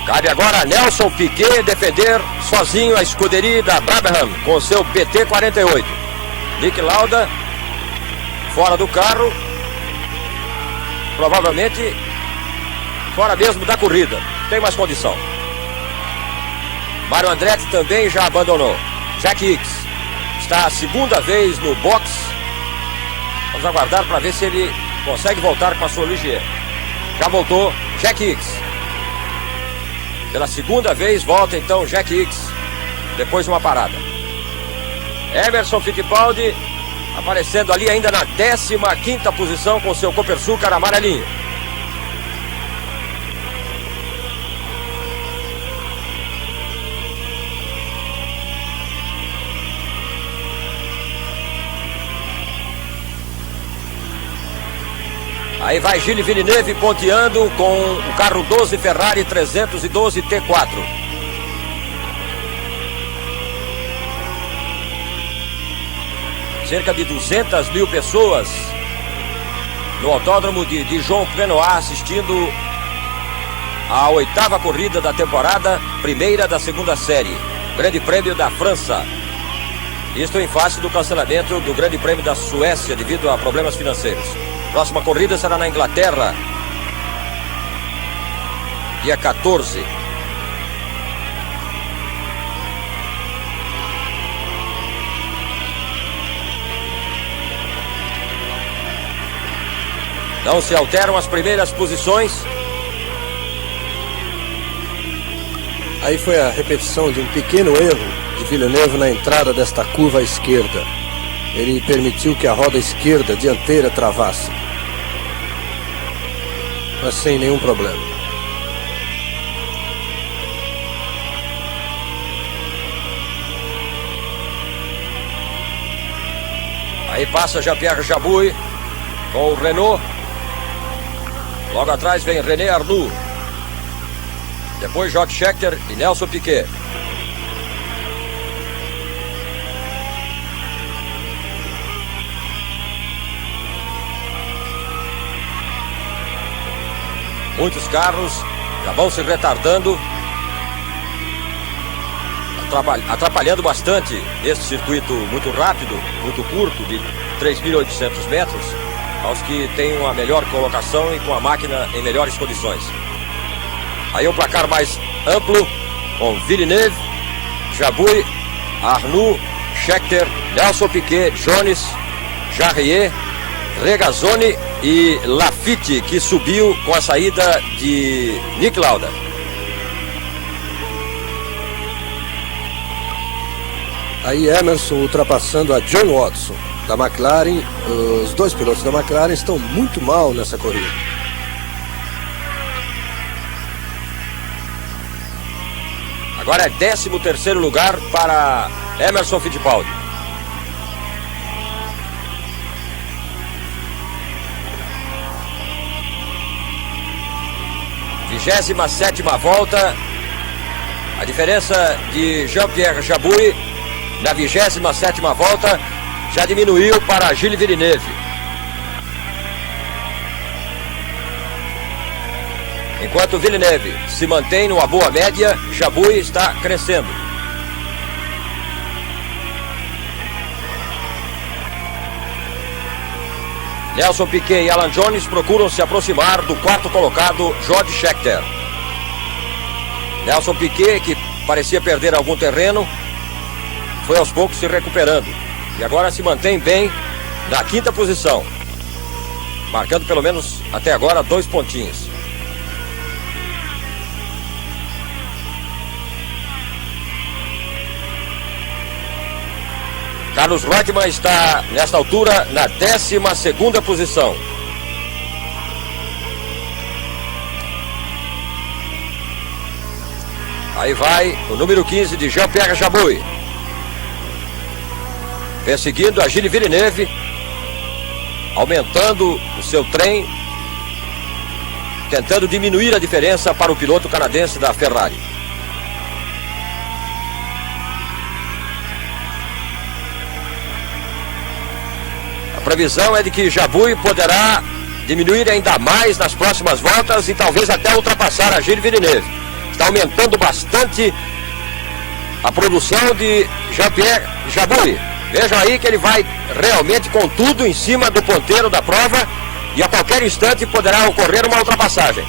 Cabe agora a Nelson Piquet defender sozinho a escuderia da Brabham com seu PT-48. Niki Lauda fora do carro, provavelmente fora mesmo da corrida, tem mais condição. Mario Andretti também já abandonou. Jack Hicks está a 2ª vez no box. Vamos aguardar para ver se ele consegue voltar com a sua Ligier. Já voltou Jack Hicks. Pela 2ª vez volta então Jack Hicks, depois de uma parada. Emerson Fittipaldi aparecendo ali ainda na 15ª posição com seu Copersucar amarelinho. Aí vai Gilles Villeneuve ponteando com o carro 12 Ferrari 312 T4. Cerca de 200 mil pessoas no autódromo de Dijon-Prenois assistindo a 8ª corrida da temporada, primeira da 2ª série, Grande Prêmio da França. Isto em face do cancelamento do Grande Prêmio da Suécia devido a problemas financeiros. Próxima corrida será na Inglaterra, dia 14. Não se alteram as primeiras posições. Aí foi a repetição de um pequeno erro de Villeneuve na entrada desta curva à esquerda. Ele permitiu que a roda esquerda dianteira travasse, mas sem nenhum problema. Aí passa Jean-Pierre Jabouille com o Renault. Logo atrás vem René Arnoux. Depois Jacques Scheckter e Nelson Piquet. Muitos carros já vão se retardando, atrapalhando bastante neste circuito muito rápido, muito curto, de 3.800 metros, aos que têm uma melhor colocação e com a máquina em melhores condições. Aí o placar mais amplo, com Villeneuve, Jabouille, Arnoux, Scheckter, Nelson Piquet, Jones, Jarier, Regazzoni e Laffite, que subiu com a saída de Nick Lauda. Aí Emerson ultrapassando a John Watson da McLaren. Os dois pilotos da McLaren estão muito mal nessa corrida. Agora é 13º lugar para Emerson Fittipaldi. Vigésima sétima volta. A diferença de Jean-Pierre Jabouille na 27ª volta já diminuiu para Gilles Villeneuve. Enquanto Villeneuve se mantém numa boa média, Jabouille está crescendo. Nelson Piquet e Alan Jones procuram se aproximar do quarto colocado, George Scheckter. Nelson Piquet, que parecia perder algum terreno, foi aos poucos se recuperando. E agora se mantém bem na 5ª posição, marcando pelo menos até agora 2 pontinhos. Carlos Reutemann está, nesta altura, na 12ª posição. Aí vai o número 15 de Jean-Pierre Jabouille. Perseguindo a Gilles Villeneuve, aumentando o seu trem, tentando diminuir a diferença para o piloto canadense da Ferrari. A previsão é de que Jabouille poderá diminuir ainda mais nas próximas voltas e talvez até ultrapassar a Gilles Villeneuve. Está aumentando bastante a produção de Jean-Pierre Jabouille. Vejam aí que ele vai realmente com tudo em cima do ponteiro da prova e a qualquer instante poderá ocorrer uma ultrapassagem.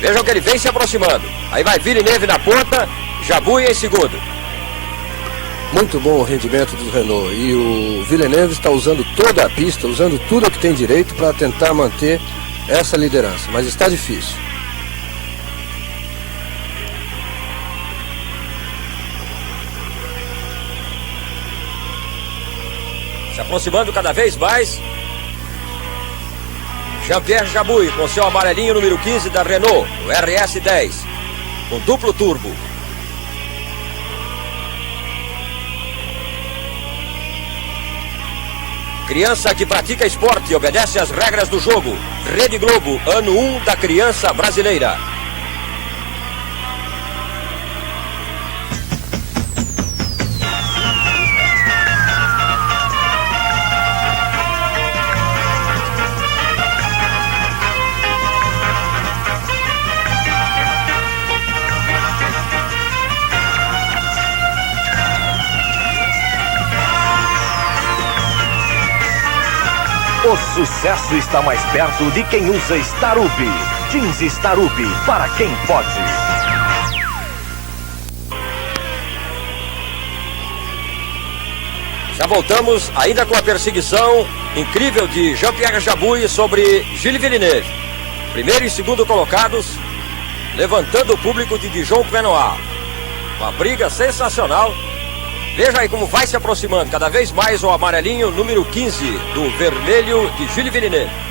Vejam que ele vem se aproximando. Aí vai Villeneuve na ponta, Jabouille em segundo. Muito bom o rendimento do Renault. E o Villeneuve está usando toda a pista, usando tudo o que tem direito para tentar manter essa liderança. Mas está difícil. Se aproximando cada vez mais, Jean-Pierre Jabouille com seu amarelinho número 15 da Renault, o RS10, com duplo turbo. Criança que pratica esporte e obedece às regras do jogo. Rede Globo, ano 1 da criança brasileira. O sucesso está mais perto de quem usa Starup. Jeans Starup, para quem pode. Já voltamos ainda com a perseguição incrível de Jean-Pierre Jabouille sobre Gilles Villeneuve. Primeiro e segundo colocados, levantando o público de Dijon-Crenois. Uma briga sensacional. Veja aí como vai se aproximando cada vez mais o amarelinho número 15 do vermelho de Gilles Villeneuve.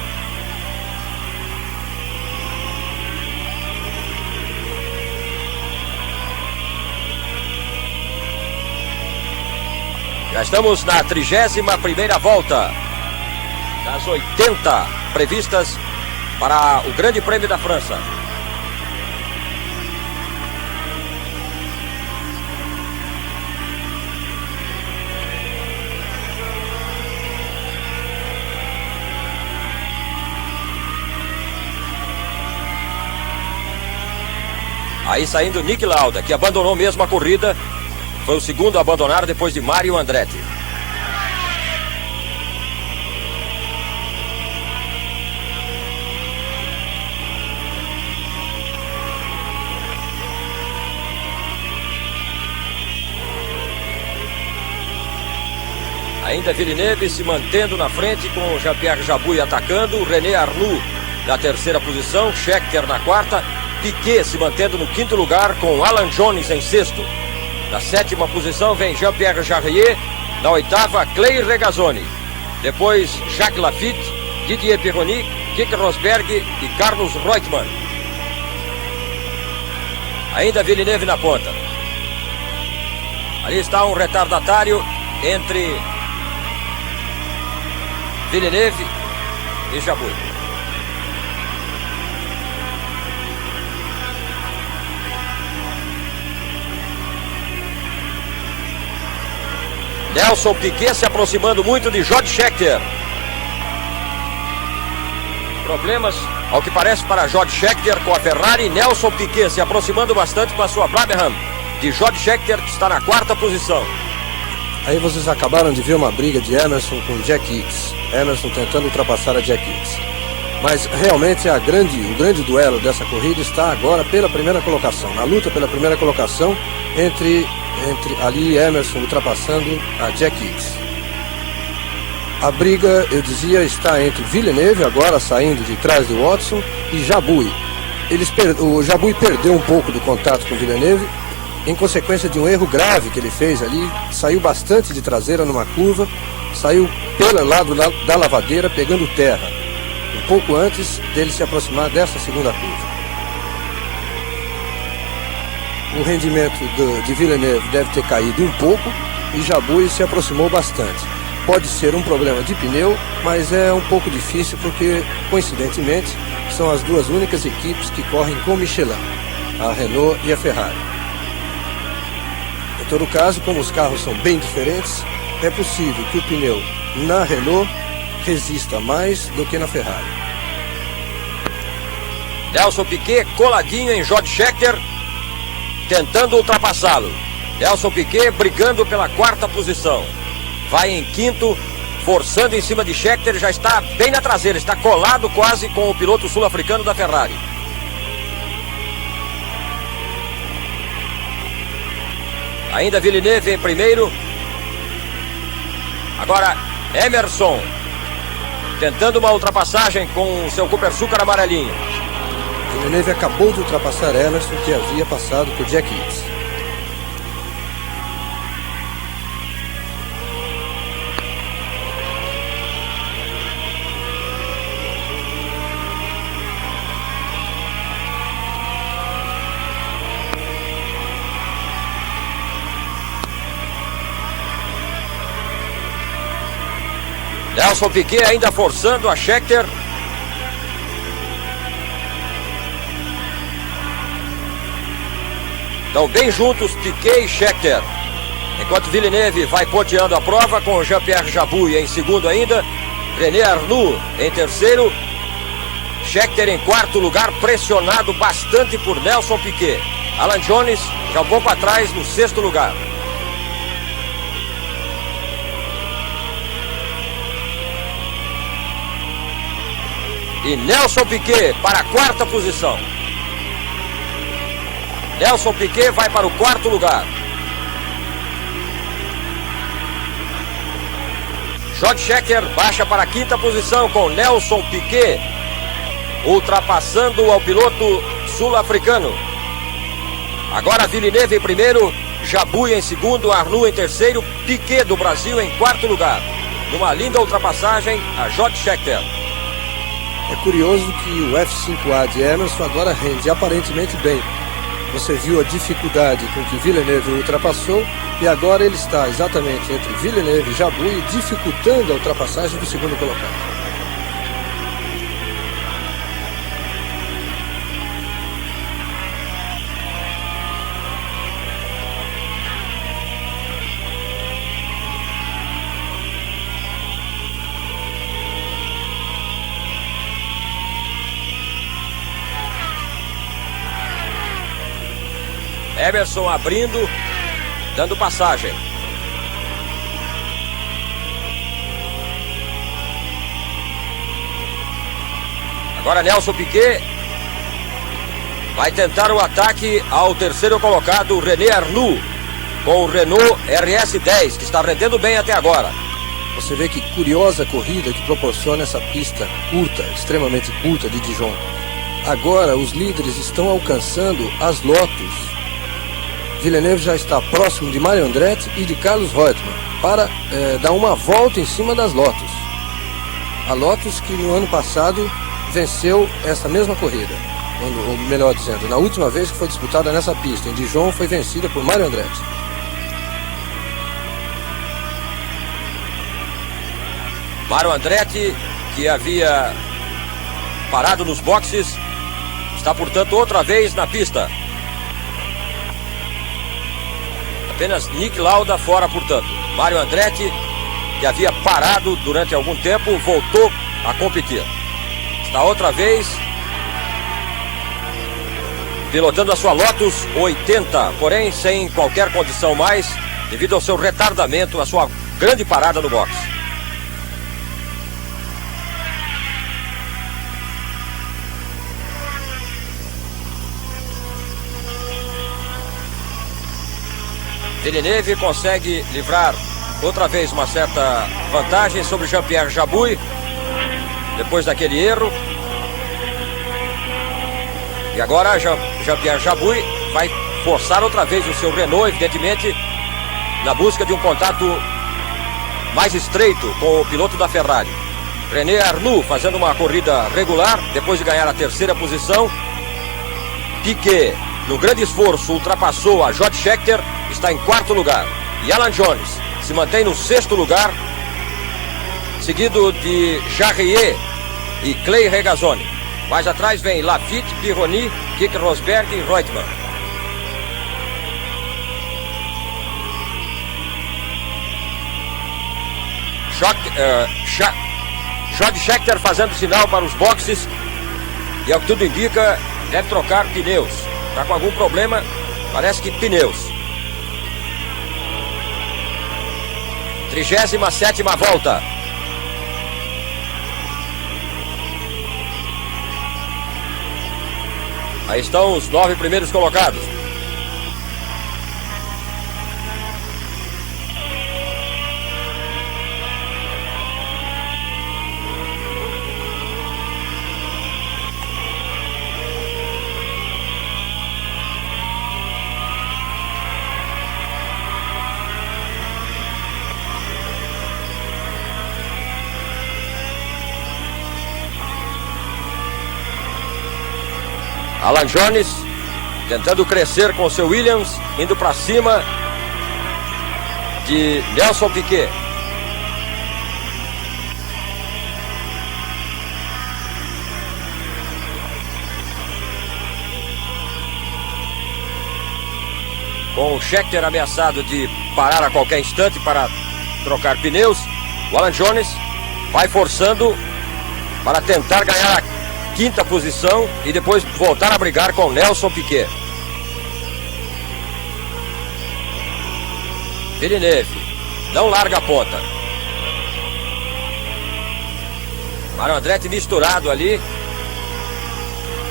Já estamos na 31ª volta das 80 previstas para o Grande Prêmio da França. Aí saindo Niki Lauda, que abandonou mesmo a corrida. Foi o segundo a abandonar depois de Mario Andretti. Ainda Villeneuve se mantendo na frente com Jean-Pierre Jabouille atacando. René Arnoux na terceira posição. Scheckter na quarta. Piquet se mantendo no quinto lugar com Alan Jones em sexto. Na sétima posição vem Jean-Pierre Jarier. Na oitava, Clay Regazzoni. Depois, Jacques Lafitte, Didier Pironi, Keke Rosberg e Carlos Reutemann. Ainda Villeneuve na ponta. Ali está um retardatário entre Villeneuve e Jabouille. Nelson Piquet se aproximando muito de George Scheckter. Problemas, ao que parece, para George Scheckter com a Ferrari. Nelson Piquet se aproximando bastante com a sua Brabham de George Scheckter, que está na quarta posição. Aí vocês acabaram de ver uma briga de Emerson com Jack Hicks. Emerson tentando ultrapassar a Jack Hicks. Mas realmente o grande duelo dessa corrida está agora pela primeira colocação. Na luta pela primeira colocação entre ali Emerson ultrapassando a Jack Hicks. A briga, eu dizia, está entre Villeneuve, agora saindo de trás do Watson, e Jabouille. O Jabouille perdeu um pouco do contato com Villeneuve, em consequência de um erro grave que ele fez ali. Saiu bastante de traseira numa curva, saiu pelo lado da lavadeira pegando terra, um pouco antes dele se aproximar dessa segunda curva. O rendimento de Villeneuve deve ter caído um pouco e Jabouille se aproximou bastante. Pode ser um problema de pneu, mas é um pouco difícil porque, coincidentemente, são as duas únicas equipes que correm com Michelin, a Renault e a Ferrari. Em todo caso, como os carros são bem diferentes, é possível que o pneu na Renault resista mais do que na Ferrari. Nelson Piquet coladinho em George Scheckter, tentando ultrapassá-lo. Nelson Piquet brigando pela quarta posição. Vai em quinto, forçando em cima de Scheckter, já está bem na traseira, está colado quase com o piloto sul-africano da Ferrari. Ainda Villeneuve em primeiro. Agora Emerson tentando uma ultrapassagem com o seu Cooper Sucar amarelinho. Villeneuve acabou de ultrapassar Emerson, que havia passado por Jack Hicks. Nelson Piquet ainda forçando a Scheckter. Estão bem juntos Piquet e Scheckter. Enquanto Villeneuve vai ponteando a prova com Jean-Pierre Jabouille em segundo ainda. René Arnoux em terceiro. Scheckter em quarto lugar, pressionado bastante por Nelson Piquet. Alan Jones já um pouco atrás no sexto lugar. E Nelson Piquet para a quarta posição. Nelson Piquet vai para o quarto lugar. George Scheckter baixa para a quinta posição com Nelson Piquet, ultrapassando ao piloto sul-africano. Agora Villeneuve em primeiro, Jabouille em segundo, Arnoux em terceiro, Piquet do Brasil em quarto lugar. Numa linda ultrapassagem a George Scheckter. É curioso que o F5A de Emerson agora rende aparentemente bem. Você viu a dificuldade com que Villeneuve ultrapassou e agora ele está exatamente entre Villeneuve e Jabouille, dificultando a ultrapassagem do segundo colocado. Emerson abrindo, dando passagem. Agora Nelson Piquet vai tentar o ataque ao terceiro colocado, René Arnoux, com o Renault RS10, que está rendendo bem até agora. Você vê que curiosa corrida que proporciona essa pista curta, extremamente curta de Dijon. Agora os líderes estão alcançando as Lotus. Villeneuve já está próximo de Mario Andretti e de Carlos Reutemann para dar uma volta em cima das Lotus. A Lotus que no ano passado venceu essa mesma corrida, ou melhor dizendo, na última vez que foi disputada nessa pista, em Dijon, foi vencida por Mario Andretti. Mario Andretti, que havia parado nos boxes, está portanto outra vez na pista. Apenas Nick Lauda fora, portanto. Mario Andretti, que havia parado durante algum tempo, voltou a competir. Está outra vez pilotando a sua Lotus 80, porém sem qualquer condição mais, devido ao seu retardamento, a sua grande parada no boxe. Villeneuve consegue livrar outra vez uma certa vantagem sobre Jean-Pierre Jabouille, depois daquele erro. E agora Jean-Pierre Jabouille vai forçar outra vez o seu Renault, evidentemente, na busca de um contato mais estreito com o piloto da Ferrari. René Arnoux fazendo uma corrida regular, depois de ganhar a terceira posição. Piquet, no grande esforço, ultrapassou a George Scheckter, está em quarto lugar. E Alan Jones se mantém no sexto lugar, seguido de Jarier e Clay Regazzoni. Mais atrás vem Lafitte, Pironi, Keke Rosberg e Reutemann. George Scheckter fazendo sinal para os boxes e, ao que tudo indica, deve trocar pneus. Está com algum problema, parece que pneus. 37ª volta. Aí estão os 9 primeiros colocados. Alan Jones tentando crescer com o seu Williams, indo para cima de Nelson Piquet. Com o Scheckter ameaçado de parar a qualquer instante para trocar pneus, o Alan Jones vai forçando para tentar ganhar a quinta posição e depois voltar a brigar com Nelson Piquet. Villeneuve não larga a ponta. Mario Andretti misturado ali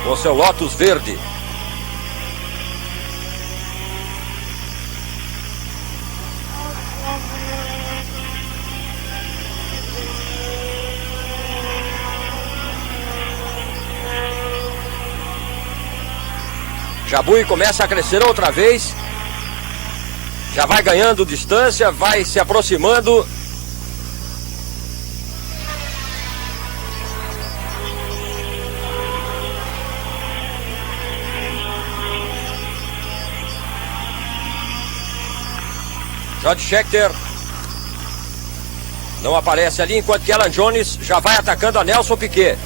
com seu Lotus verde. Jabouille começa a crescer outra vez. Já vai ganhando distância, vai se aproximando. George Scheckter não aparece ali, enquanto que Alan Jones já vai atacando a Nelson Piquet.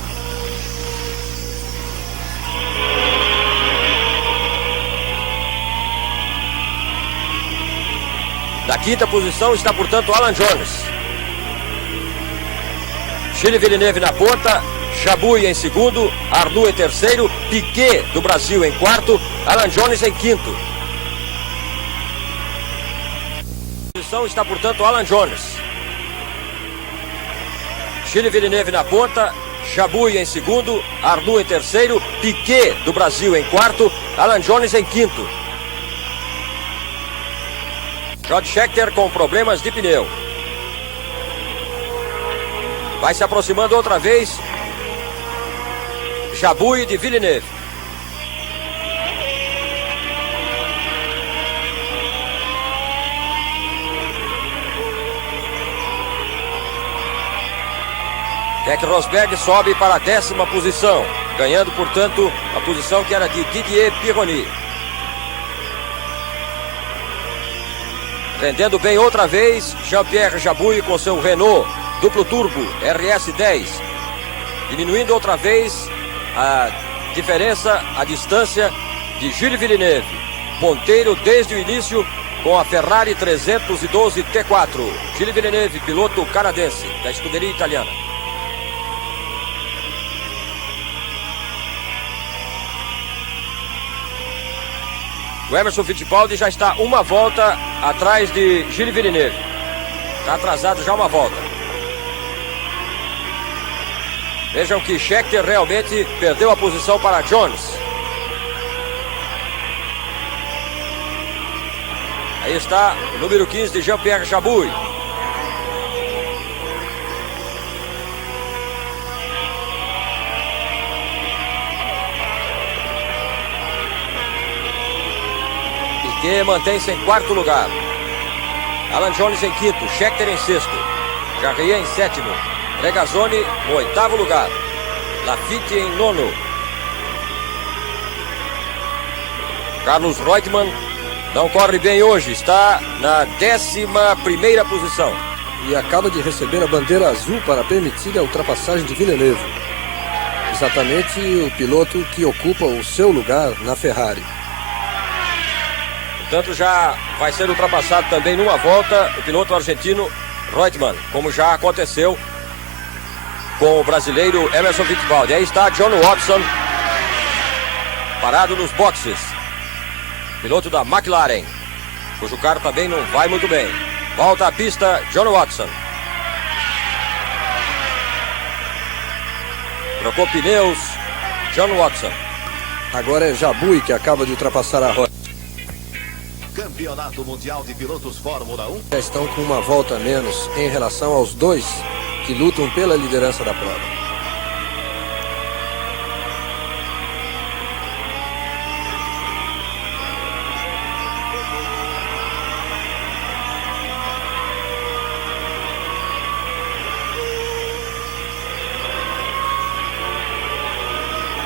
Na quinta posição está, portanto, Alan Jones. Gilles Villeneuve na ponta, Jabouille em segundo, Arnoux em terceiro, Piquet do Brasil em quarto, Alan Jones em quinto. Na posição está, portanto, Alan Jones. Gilles Villeneuve na ponta, Jabouille em segundo, Arnoux em terceiro, Piquet do Brasil em quarto, Alan Jones em quinto. George Scheckter com problemas de pneu. Vai se aproximando outra vez Jabouille de Villeneuve. Keck Rosberg sobe para a 10ª posição, ganhando, portanto, a posição que era de Didier Pironi. Rendendo bem outra vez Jean-Pierre Jabouille com seu Renault duplo turbo RS10. Diminuindo outra vez a diferença, a distância de Gilles Villeneuve, ponteiro desde o início com a Ferrari 312 T4. Gilles Villeneuve, piloto canadense da escuderia italiana. O Emerson Fittipaldi já está uma volta atrás de Gilles Villeneuve. Está atrasado já uma volta. Vejam que Scheckter realmente perdeu a posição para Jones. Aí está o número 15 de Jean-Pierre Jabouille. Que mantém-se em quarto lugar. Alan Jones em quinto, Scheckter em sexto, Jarier em sétimo, Regazzoni no oitavo lugar, Laffite em nono. Carlos Reutemann não corre bem hoje, está na 11ª posição. E acaba de receber a bandeira azul para permitir a ultrapassagem de Villeneuve. Exatamente o piloto que ocupa o seu lugar na Ferrari. Portanto, já vai ser ultrapassado também numa volta o piloto argentino Reutemann, como já aconteceu com o brasileiro Emerson Fittipaldi. Aí está John Watson, parado nos boxes. Piloto da McLaren, cujo carro também não vai muito bem. Volta à pista, John Watson. Trocou pneus, John Watson. Agora é Jabouille que acaba de ultrapassar a Reutemann. Campeonato Mundial de Pilotos Fórmula 1. Já estão com uma volta a menos em relação aos dois que lutam pela liderança da prova.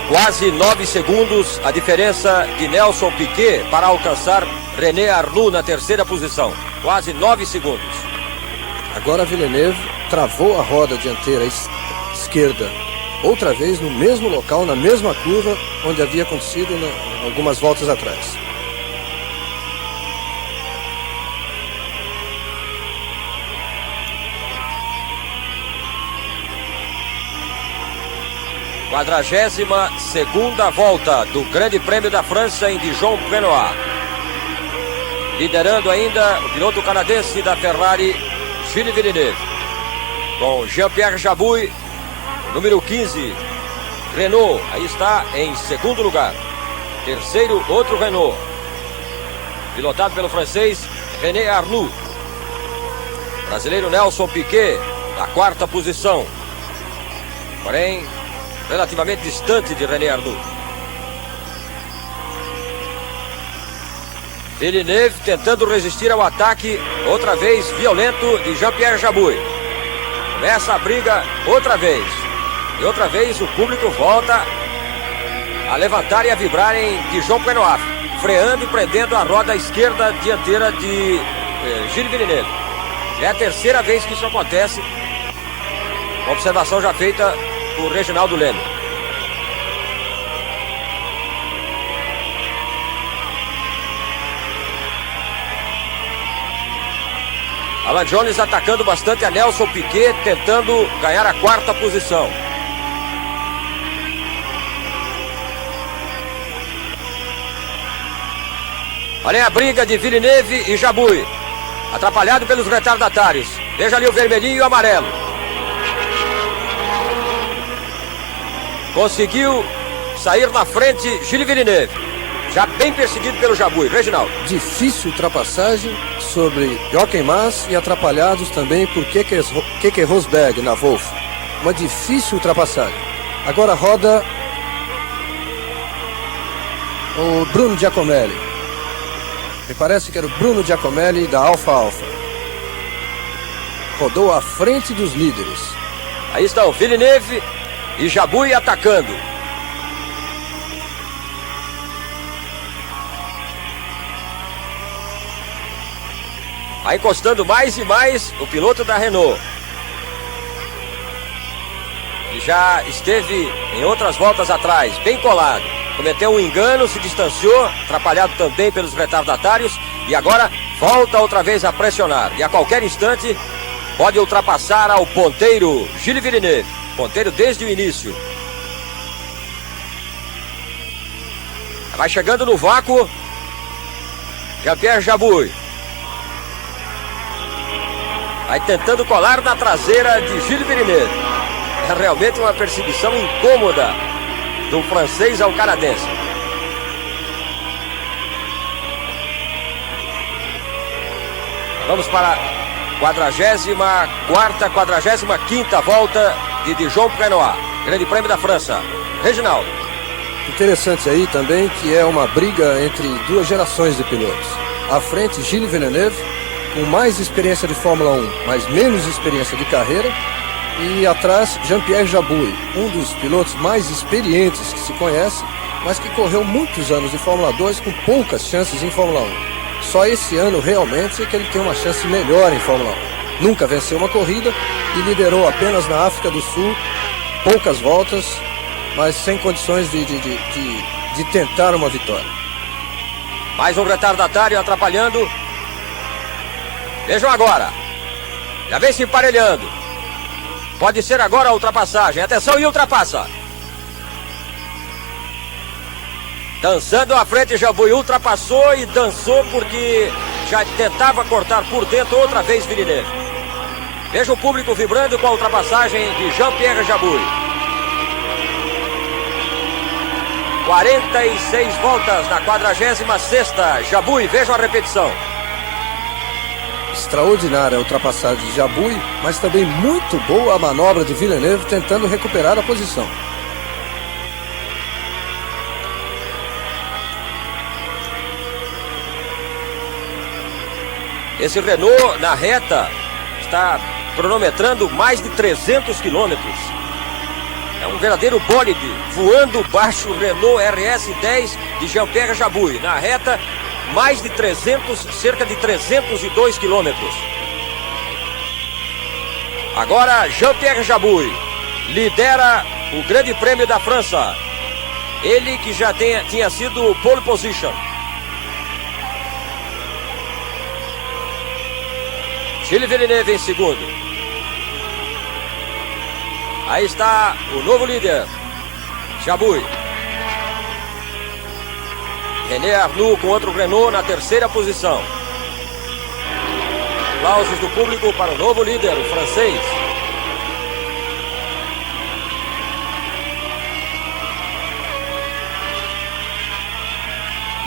Quase 9 segundos a diferença de Nelson Piquet para alcançar René Arnoux na 3ª posição. Quase 9 segundos. Agora Villeneuve travou a roda dianteira esquerda. Outra vez no mesmo local, na mesma curva onde havia acontecido algumas voltas atrás. Quadragésima segunda volta do Grande Prêmio da França em Dijon-Prenois. Liderando ainda o piloto canadense da Ferrari, Gilles Villeneuve. Com Jean-Pierre Jabouille, número 15, Renault, aí está em segundo lugar. Terceiro, outro Renault, pilotado pelo francês René Arnoux. Brasileiro Nelson Piquet, na 4ª posição. Porém, relativamente distante de René Arnoux. Villeneuve tentando resistir ao ataque, outra vez violento, de Jean-Pierre Jabouille. Começa a briga outra vez. E outra vez o público volta a levantar e a vibrar em Dijon Plenoir, freando e prendendo a roda esquerda dianteira de Gilles Villeneuve. É a terceira vez que isso acontece. Uma observação já feita por Reginaldo Leme. Alan Jones atacando bastante a Nelson Piquet, tentando ganhar a quarta posição. Olha a briga de Villeneuve e Jabouille, atrapalhado pelos retardatários. Veja ali o vermelhinho e o amarelo. Conseguiu sair na frente Gilles Villeneuve, já bem perseguido pelo Jabouille. Reginaldo. Difícil ultrapassagem sobre Jochen Mass e atrapalhados também por Keke Rosberg na Wolf. Uma difícil ultrapassagem. Agora roda o Bruno Giacomelli. Me parece que era o Bruno Giacomelli da Alfa Alfa. Rodou à frente dos líderes. Aí estão Villeneuve e Jabouille atacando. Vai encostando mais e mais o piloto da Renault. E já esteve em outras voltas atrás, bem colado. Cometeu um engano, se distanciou, atrapalhado também pelos retardatários. E agora volta outra vez a pressionar. E a qualquer instante pode ultrapassar ao ponteiro Gilles Villeneuve. Ponteiro desde o início. Vai chegando no vácuo Jean-Pierre Jabouille. Vai tentando colar na traseira de Gilles Villeneuve. É realmente uma perseguição incômoda do francês ao canadense. Vamos para a 44ª, 45ª volta de Dijon Plenoir, Grande Prêmio da França. Reginaldo. Interessante aí também que é uma briga entre duas gerações de pilotos. À frente, Gilles Villeneuve, com mais experiência de Fórmula 1, mas menos experiência de carreira. E atrás, Jean-Pierre Jabouille, um dos pilotos mais experientes que se conhece, mas que correu muitos anos de Fórmula 2 com poucas chances em Fórmula 1. Só esse ano realmente é que ele tem uma chance melhor em Fórmula 1. Nunca venceu uma corrida e liderou apenas na África do Sul, poucas voltas, mas sem condições de tentar uma vitória. Mais um retardatário atrapalhando. Vejam agora. Já vem se emparelhando. Pode ser agora a ultrapassagem. Atenção, e ultrapassa. Dançando à frente, Jabouille ultrapassou e dançou porque já tentava cortar por dentro outra vez Villeneuve. Veja o público vibrando com a ultrapassagem de Jean-Pierre Jabouille. 46 voltas na 46ª. Jabouille, vejam a repetição. Extraordinária a ultrapassagem de Jabouille, mas também muito boa a manobra de Villeneuve tentando recuperar a posição. Esse Renault na reta está cronometrando mais de 300 quilômetros. É um verdadeiro bólide voando baixo o Renault RS10 de Jean-Pierre Jabouille. Na reta, mais de 300, cerca de 302 quilômetros. Agora Jean-Pierre Jabouille lidera o Grande Prêmio da França. Ele que já tinha sido pole position. Gilles Villeneuve em segundo. Aí está o novo líder, Jabouille. René Arnoux com outro Renault na terceira posição. Aplausos do público para o novo líder, o francês.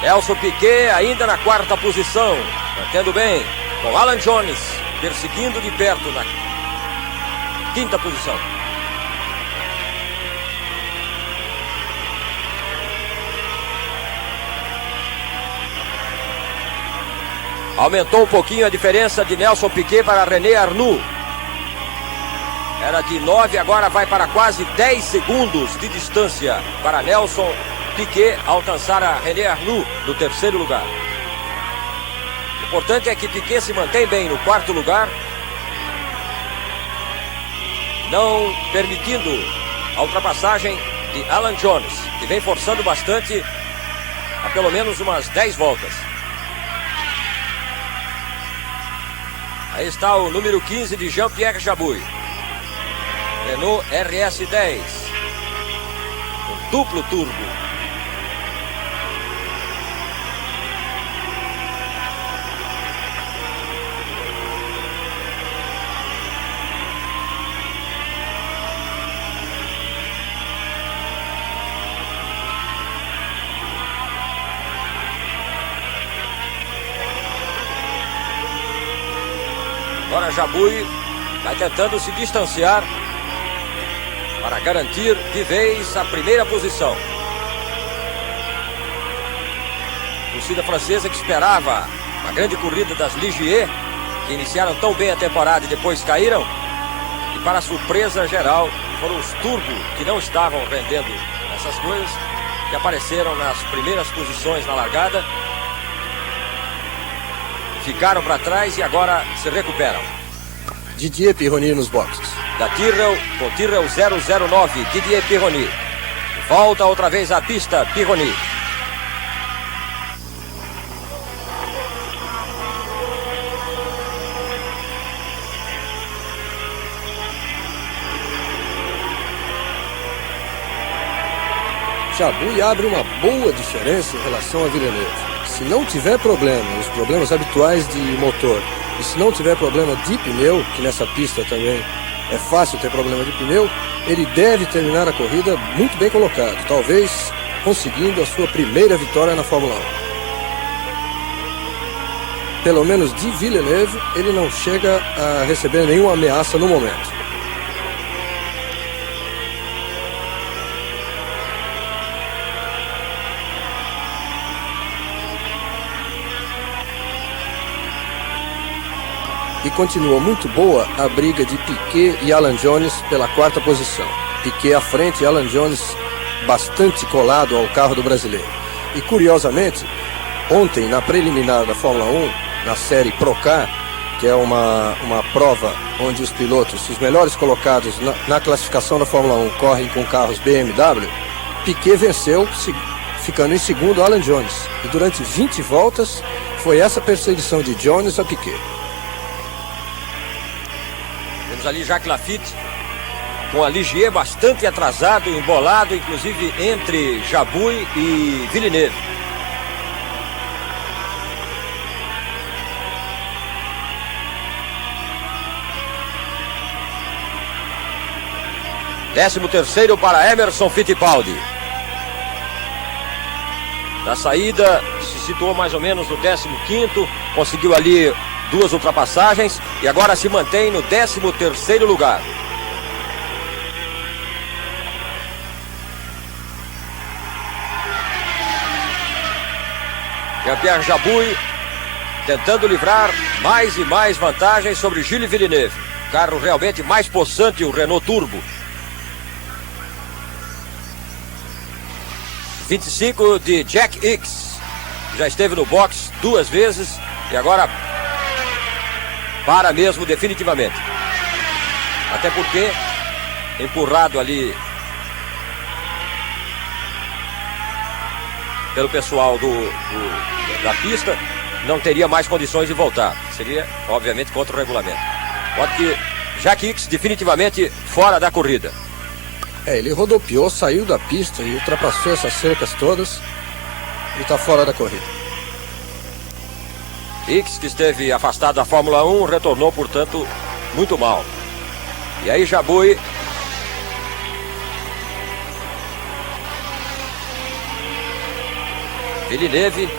Nelson Piquet ainda na quarta posição, mantendo bem, com Alan Jones perseguindo de perto na quinta posição. Aumentou um pouquinho a diferença de Nelson Piquet para René Arnoux. Era de 9, agora vai para quase 10 segundos de distância para Nelson Piquet alcançar a René Arnoux no terceiro lugar. O importante é que Piquet se mantém bem no quarto lugar, não permitindo a ultrapassagem de Alan Jones, que vem forçando bastante há pelo menos umas 10 voltas. Aí está o número 15 de Jean-Pierre Jabouille. Renault RS10. Com duplo turbo. Agora Jabouille vai tentando se distanciar para garantir de vez a primeira posição. A torcida francesa que esperava a grande corrida das Ligier, que iniciaram tão bem a temporada e depois caíram. E para surpresa geral, foram os Turbo que não estavam rendendo essas coisas, que apareceram nas primeiras posições na largada. Ficaram para trás e agora se recuperam. Didier Pironi nos boxes. Da Tyrrell, com Tyrrell 009, Didier Pironi. Volta outra vez à pista, Pironi. Jabouille abre uma boa diferença em relação a Villeneuve. Se não tiver problema, os problemas habituais de motor, e se não tiver problema de pneu, que nessa pista também é fácil ter problema de pneu, ele deve terminar a corrida muito bem colocado, talvez conseguindo a sua primeira vitória na Fórmula 1. Pelo menos de Villeneuve, ele não chega a receber nenhuma ameaça no momento. E continua muito boa a briga de Piquet e Alan Jones pela quarta posição. Piquet à frente e Alan Jones bastante colado ao carro do brasileiro. E curiosamente, ontem na preliminar da Fórmula 1, na série Procar, que é uma prova onde os pilotos, os melhores colocados na classificação da Fórmula 1, correm com carros BMW, Piquet venceu, ficando em segundo Alan Jones. E durante 20 voltas foi essa perseguição de Jones a Piquet. Temos ali Jacques Laffite com a Ligier bastante atrasado, embolado, inclusive entre Jabouille e Villeneuve. Décimo terceiro para Emerson Fittipaldi. Na saída se situou mais ou menos no 15º, conseguiu ali 2 ultrapassagens e agora se mantém no 13º lugar. Jean-Pierre Jabouille tentando livrar mais e mais vantagens sobre Gilles Villeneuve. Carro realmente mais possante, o Renault Turbo. 25 de Jack Hicks. Já esteve no box 2 vezes e agora para mesmo definitivamente. Até porque, empurrado ali pelo pessoal da pista, não teria mais condições de voltar. Seria, obviamente, contra o regulamento. Pode que Jack Hicks definitivamente fora da corrida. Ele rodopiou, saiu da pista e ultrapassou essas cercas todas e está fora da corrida. Hicks, que esteve afastado da Fórmula 1, retornou, portanto, muito mal. E aí Jabouille Villeneuve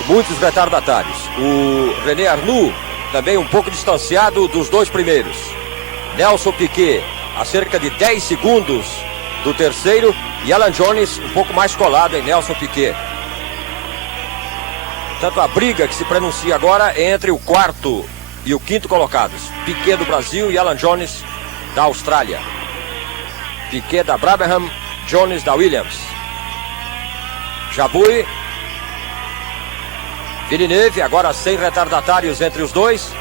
e muitos retardatários. O René Arnoux também um pouco distanciado dos 2 primeiros. Nelson Piquet a cerca de 10 segundos do terceiro e Alan Jones um pouco mais colado em Nelson Piquet. Portanto, a briga que se pronuncia agora é entre o quarto e o quinto colocados. Piquet do Brasil e Alan Jones da Austrália. Piquet da Brabham, Jones da Williams. Jabouille, Villeneuve, agora sem retardatários entre os dois.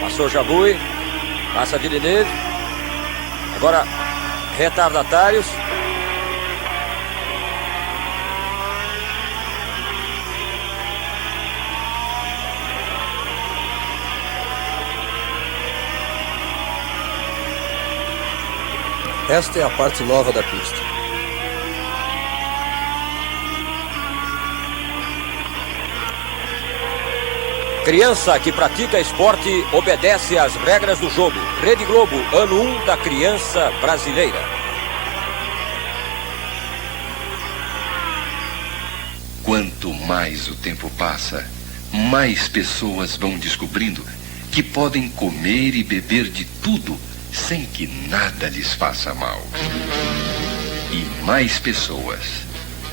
Passou Jabouille, passa Villeneuve, agora retardatários. Esta é a parte nova da pista. Criança que pratica esporte obedece às regras do jogo. Rede Globo, ano 1 da criança brasileira. Quanto mais o tempo passa, mais pessoas vão descobrindo que podem comer e beber de tudo sem que nada lhes faça mal. E mais pessoas,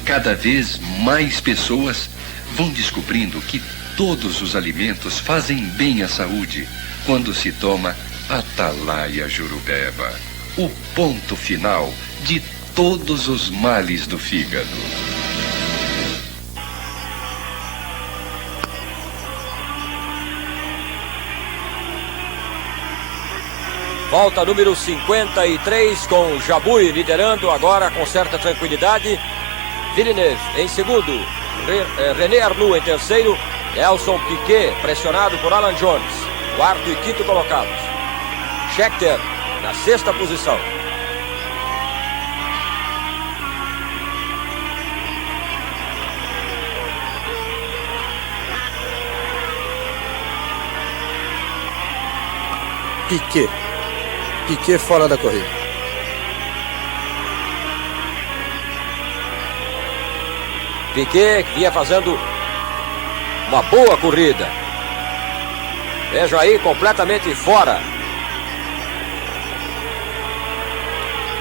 cada vez mais pessoas, vão descobrindo que todos os alimentos fazem bem à saúde quando se toma Atalaia Jurubeba, o ponto final de todos os males do fígado. Volta número 53 com Jabouille liderando agora com certa tranquilidade. Villeneuve em segundo, René Arnoux em terceiro, Nelson Piquet pressionado por Alan Jones, quarto e quinto colocados. Scheckter na sexta posição. Piquet fora da corrida. Piquet que vinha fazendo uma boa corrida. Veja aí, completamente fora.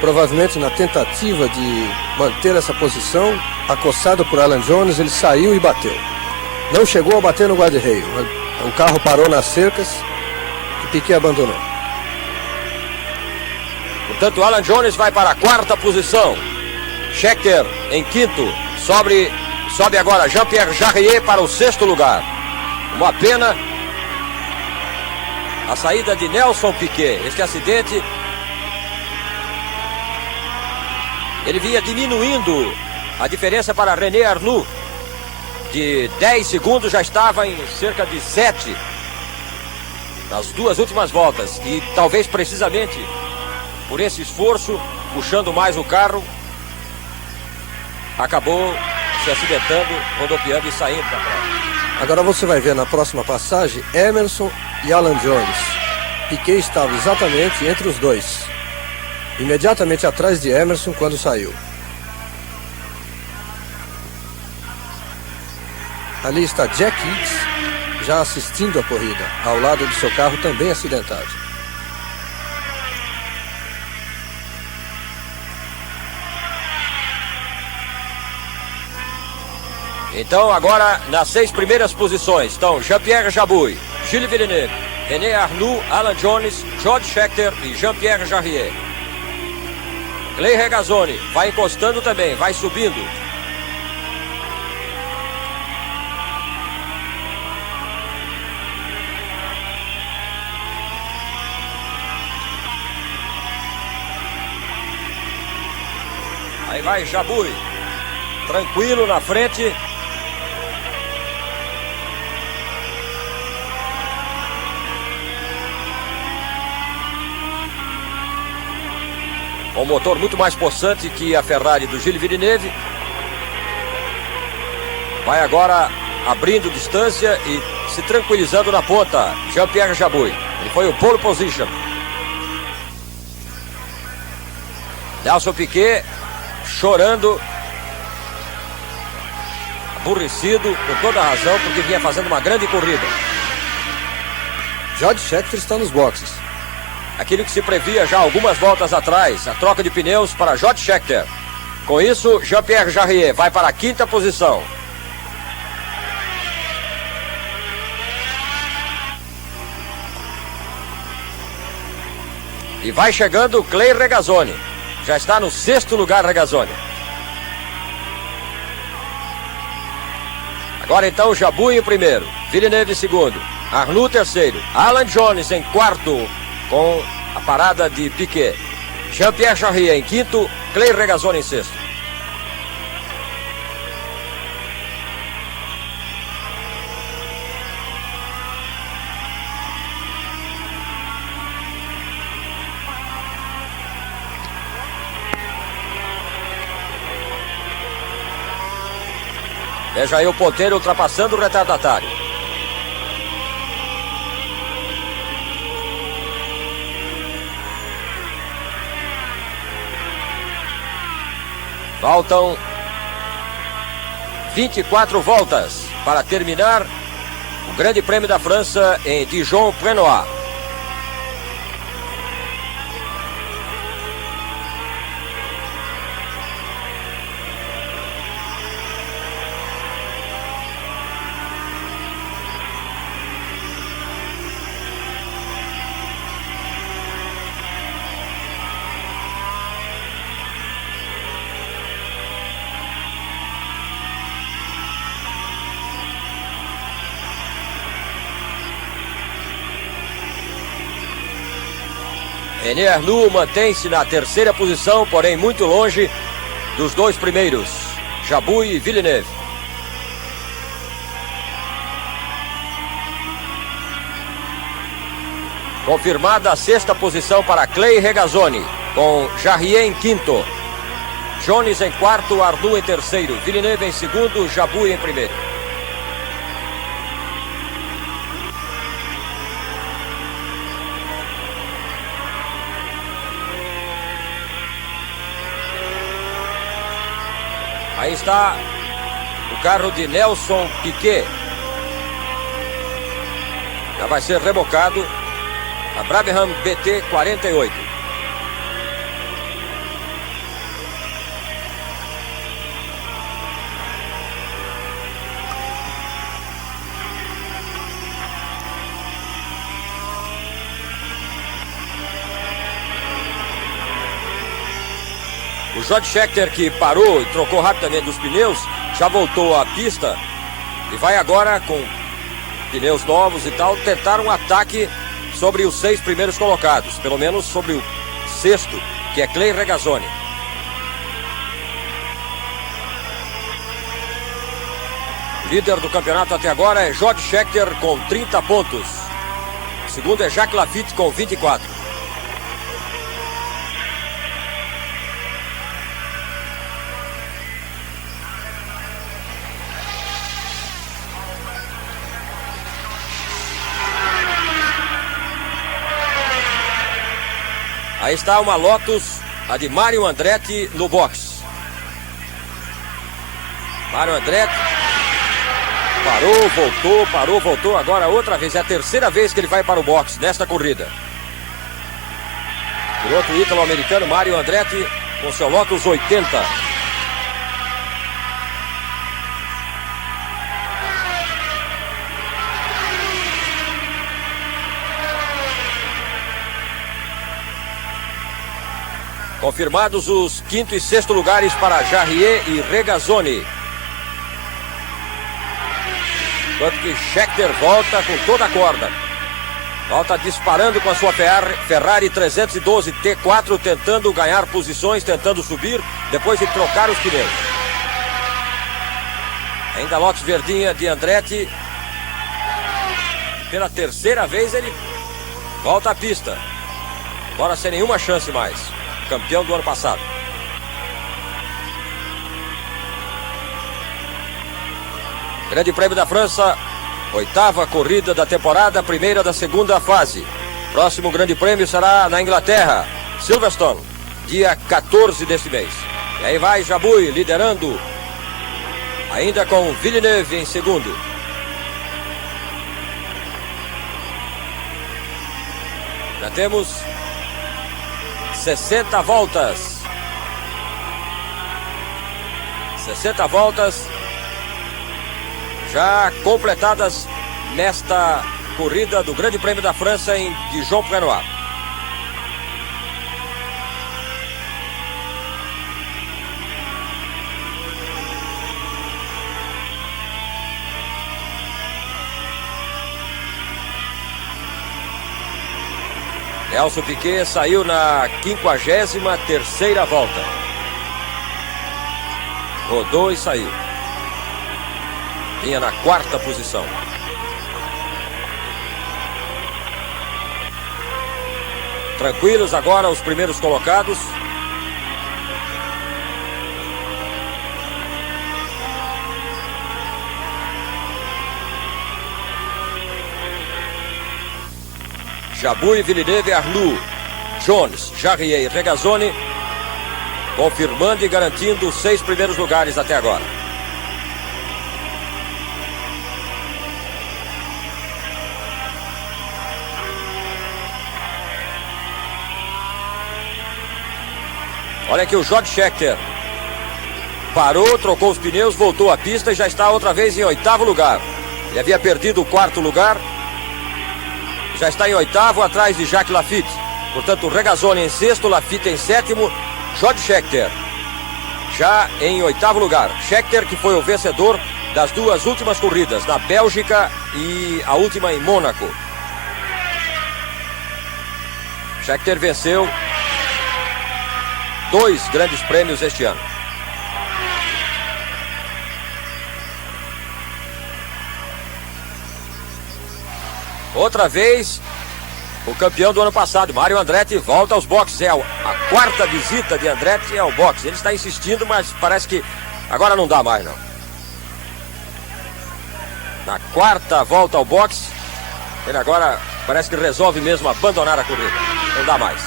Provavelmente na tentativa de manter essa posição, acossado por Alan Jones, ele saiu e bateu. Não chegou a bater no guarda-reio. O carro parou nas cercas e Piquet abandonou. Portanto, Alan Jones vai para a quarta posição. Scheckter em quinto. Sobe agora Jean-Pierre Jarier para o sexto lugar. Uma pena a saída de Nelson Piquet. Este acidente, ele vinha diminuindo a diferença para René Arnoux. De 10 segundos já estava em cerca de 7 nas duas últimas voltas. E talvez precisamente por esse esforço, puxando mais o carro, acabou se acidentando, rodopiando e saindo da prova. Agora você vai ver na próxima passagem Emerson e Alan Jones. Piquet estava exatamente entre os dois, imediatamente atrás de Emerson quando saiu. Ali está Jack Hicks já assistindo a corrida, ao lado do seu carro também acidentado. Então agora nas 6 primeiras posições estão Jean-Pierre Jabouille, Gilles Villeneuve, René Arnoux, Alan Jones, George Scheckter e Jean-Pierre Jarier. Clay Regazzoni vai encostando também, vai subindo. Aí vai Jabouille, tranquilo na frente. Um motor muito mais possante que a Ferrari do Gilles Villeneuve. Vai agora abrindo distância e se tranquilizando na ponta. Jean-Pierre Jabouille. Ele foi o pole position. Nelson Piquet chorando, aborrecido, com toda a razão, porque vinha fazendo uma grande corrida. George Scheckter está nos boxes. Aquilo que se previa já algumas voltas atrás, a troca de pneus para George Scheckter. Com isso, Jean-Pierre Jarier vai para a 5ª posição. E vai chegando Clay Regazzoni. Já está no 6º lugar Regazzoni. Agora então Jabouille em primeiro, Villeneuve em segundo, Arnoux terceiro, Alan Jones em quarto com a parada de Piquet. Jean-Pierre Jarier em quinto, Clay Regazzoni em sexto. Veja aí o ponteiro ultrapassando o retardatário. Faltam 24 voltas para terminar o Grande Prêmio da França em Dijon-Prenois. René Arnoux mantém-se na 3ª posição, porém muito longe dos 2 primeiros, Jabouille e Villeneuve. Confirmada a 6ª posição para Clay Regazzoni, com Jarier em quinto, Jones em quarto, Arnoux em terceiro, Villeneuve em segundo, Jabouille em primeiro. Aí está o carro de Nelson Piquet. Já vai ser rebocado a Brabham BT 48. O George Scheckter, que parou e trocou rapidamente os pneus, já voltou à pista e vai agora com pneus novos e tal, tentar um ataque sobre os 6 primeiros colocados, pelo menos sobre o 6º, que é Clay Regazzoni. Líder do campeonato até agora é George Scheckter com 30 pontos. O segundo é Jacques Laffite com 24. Aí está uma Lotus, a de Mario Andretti no box. Mario Andretti parou, voltou, agora outra vez. É a 3ª vez que ele vai para o box nesta corrida. Piloto ítalo-americano Mario Andretti com seu Lotus 80. Confirmados os 5º e 6º lugares para Jarier e Regazzoni. Enquanto que Scheckter volta com toda a corda. Volta disparando com a sua Ferrari 312 T4, tentando ganhar posições, tentando subir, depois de trocar os pneus. Ainda a Lotus verdinha de Andretti. Pela 3ª vez ele volta à pista. Agora sem nenhuma chance mais. Campeão do ano passado. Grande Prêmio da França, 8ª corrida da temporada, primeira da segunda fase. Próximo Grande Prêmio será na Inglaterra, Silverstone, dia 14 deste mês. E aí vai Jabouille liderando, ainda com Villeneuve em segundo. Já temos 60 voltas. 60 voltas já completadas nesta corrida do Grande Prêmio da França em Dijon-Prenois. Nelson Piquet saiu na 53ª volta. Rodou e saiu. Vinha na 4ª posição. Tranquilos agora os primeiros colocados. Jabouille, Villeneuve, Arnoux, Jones, Jarier e Regazzoni confirmando e garantindo os 6 primeiros lugares até agora. Olha aqui o George Scheckter. Parou, trocou os pneus, voltou à pista e já está outra vez em 8º lugar. Ele havia perdido o 4º lugar. Já está em 8º, atrás de Jacques Laffite. Portanto, Regazzoni em 6º, Laffite em 7º. George Scheckter já em 8º lugar. Scheckter, que foi o vencedor das 2 últimas corridas, na Bélgica e a última em Mônaco. Scheckter venceu 2 grandes prêmios este ano. Outra vez, o campeão do ano passado, Mário Andretti, volta aos boxes. É a 4ª visita de Andretti ao boxe. Ele está insistindo, mas parece que agora não dá mais, não. Na 4ª volta ao boxe, ele agora parece que resolve mesmo abandonar a corrida. Não dá mais.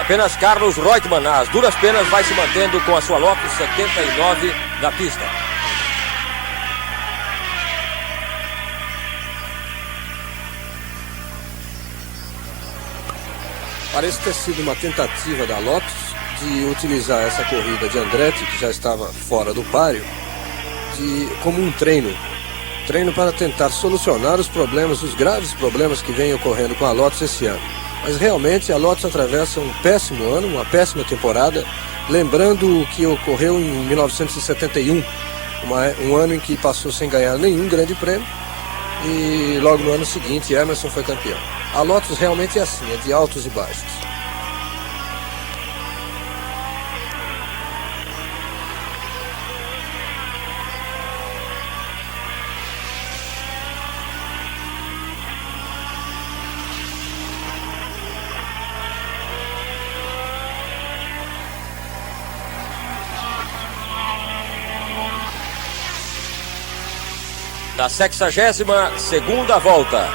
Apenas Carlos Reutemann, às duras penas, vai se mantendo com a sua Lotus 79 na pista. Parece ter sido uma tentativa da Lotus de utilizar essa corrida de Andretti, que já estava fora do páreo, como um treino para tentar solucionar os problemas, os graves problemas que vêm ocorrendo com a Lotus esse ano. Mas realmente a Lotus atravessa um péssimo ano, uma péssima temporada, lembrando o que ocorreu em 1971, um ano em que passou sem ganhar nenhum grande prêmio, e logo no ano seguinte Emerson foi campeão. A Lotus realmente é assim, é de altos e baixos. Na 62ª volta,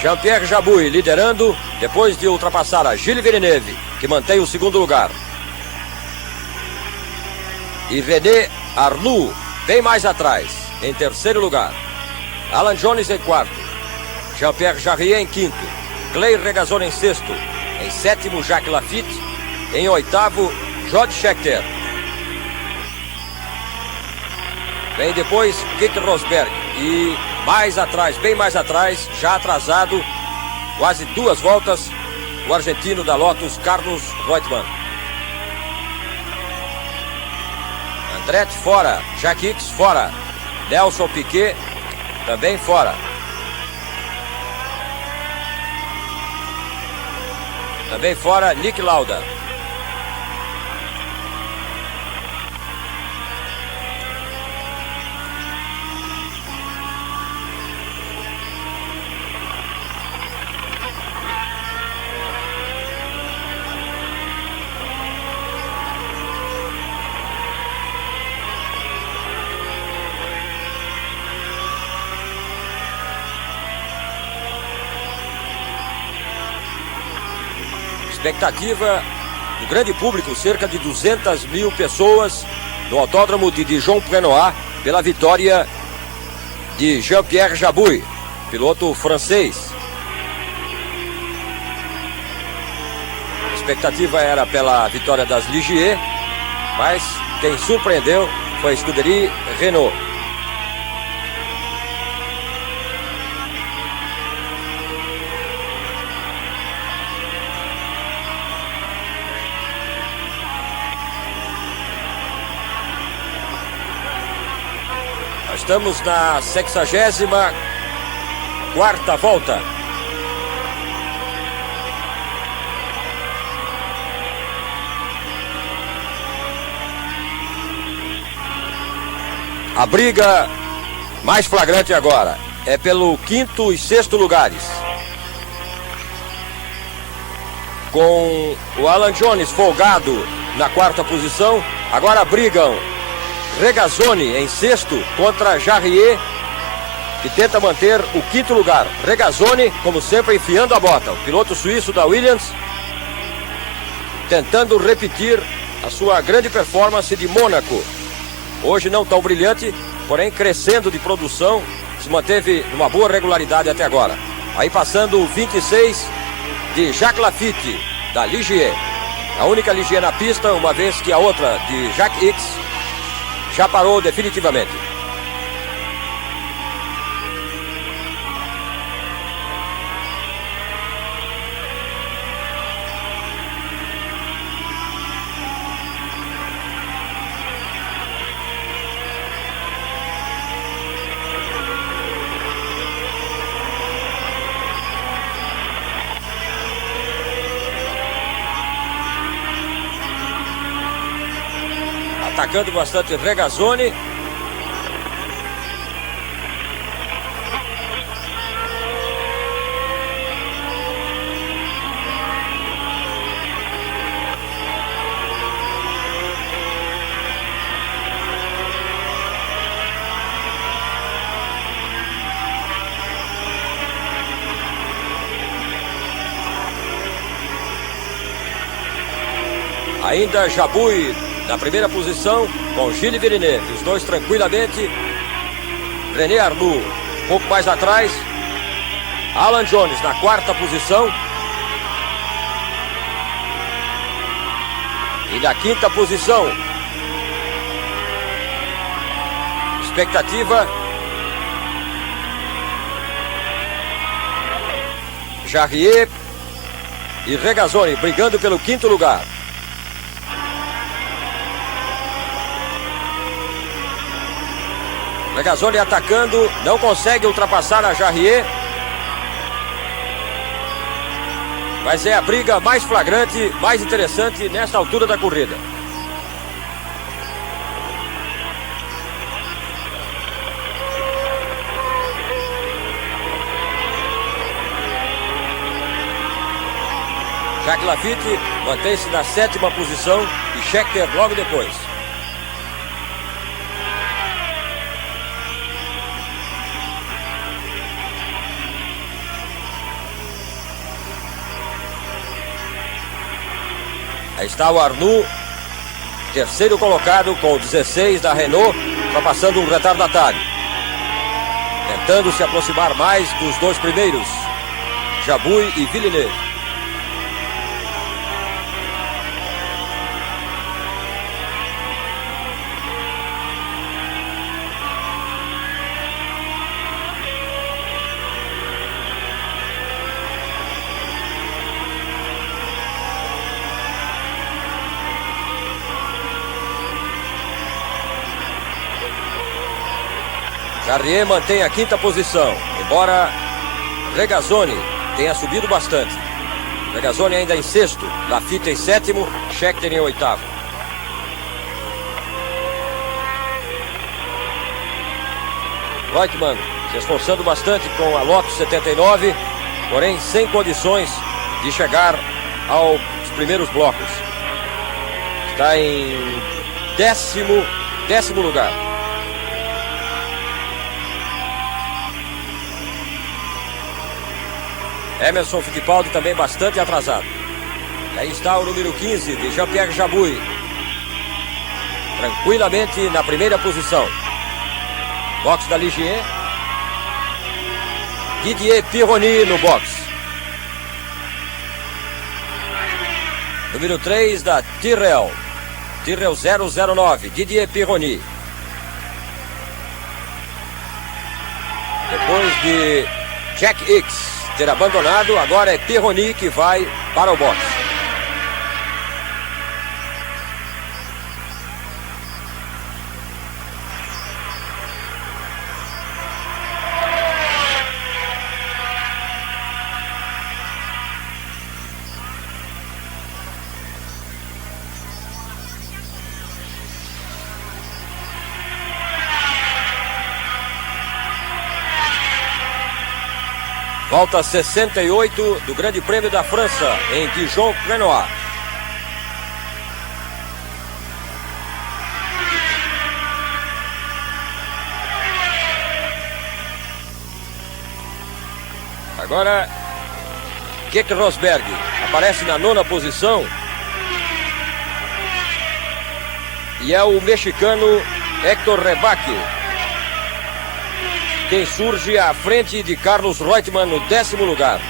Jean-Pierre Jabouille liderando, depois de ultrapassar a Gilles Villeneuve, que mantém o 2º lugar. E René Arnoux, bem mais atrás, em 3º lugar. Alan Jones em 4º. Jean-Pierre Jarier em 5º. Clay Regazzoni em 6º. Em 7º, Jacques Laffite. Em 8º, George Scheckter. Vem depois Keke Rosberg. E mais atrás, bem mais atrás, já atrasado, quase 2 voltas, o argentino da Lotus, Carlos Reutemann. Andretti fora, Jack Hicks fora, Nelson Piquet também fora. Também fora, Nick Lauda. Expectativa do grande público, cerca de 200 mil pessoas no autódromo de Dijon-Prenois pela vitória de Jean-Pierre Jabouille, piloto francês. expectativa era pela vitória das Ligier, mas quem surpreendeu foi a Scuderie Renault. Nós estamos na 64ª volta. A briga mais flagrante agora é pelo 5º e 6º lugares. Com o Alan Jones folgado na 4ª posição, agora brigam Regazzoni em 6º contra Jarier, que tenta manter o 5º lugar. Regazzoni, como sempre, enfiando a bota. O piloto suíço da Williams tentando repetir a sua grande performance de Mônaco. Hoje não tão brilhante, porém crescendo de produção, se manteve numa boa regularidade até agora. Aí passando o 26 de Jacques Lafitte, da Ligier. A única Ligier na pista, uma vez que a outra de Jacques X já parou definitivamente. Atacando bastante Regazzoni. Ainda Jabouille na primeira posição, com Gilles Villeneuve, os dois tranquilamente. René Arnoux um pouco mais atrás. Alan Jones na 4ª posição. E na 5ª posição, expectativa, Jarier e Regazzoni brigando pelo 5º lugar. Regazzoni atacando, não consegue ultrapassar a Jarier. Mas é a briga mais flagrante, mais interessante nesta altura da corrida. Jacques Lafitte mantém-se na 7ª posição e Scheckter logo depois. Aí está o Arnoux, terceiro colocado com 16 da Renault, passando um retardatário. Tentando se aproximar mais dos dois primeiros, Jabouille e Villeneuve. Jarier mantém a 5ª posição, embora Regazzoni tenha subido bastante. Regazzoni ainda em 6º, Lafitte em 7º, Scheckter em 8º. Reutemann se esforçando bastante com a Lotus 79, porém sem condições de chegar aos primeiros blocos. Está em 10º lugar. Emerson Fittipaldi também bastante atrasado. E aí está o número 15 de Jean-Pierre Jabouille, tranquilamente na primeira posição. Box da Ligier. Didier Pironi no box. Número 3 da Tyrrell 009, Didier Pironi. Depois de Jack Hicks ter abandonado, agora é Pironi que vai para o boxe. Volta 68 do Grande Prêmio da França, em Dijon-Renoir. Agora, Keke Rosberg aparece na 9ª posição. E é o mexicano Héctor Rebaque quem surge à frente de Carlos Reutemann no 10º lugar.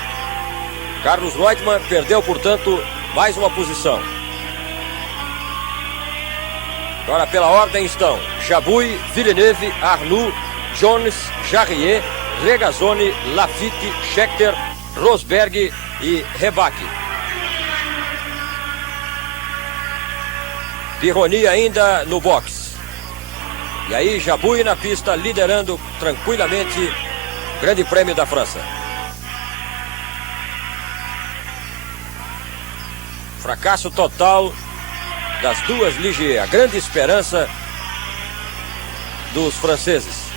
Carlos Reutemann perdeu, portanto, mais uma posição. Agora, pela ordem estão Jabouille, Villeneuve, Arnoux, Jones, Jarier, Regazzoni, Laffite, Scheckter, Rosberg e Rebaque. Pironi ainda no boxe. E aí, Jabouille na pista, liderando tranquilamente o Grande Prêmio da França. Fracasso total das duas Ligier, a grande esperança dos franceses.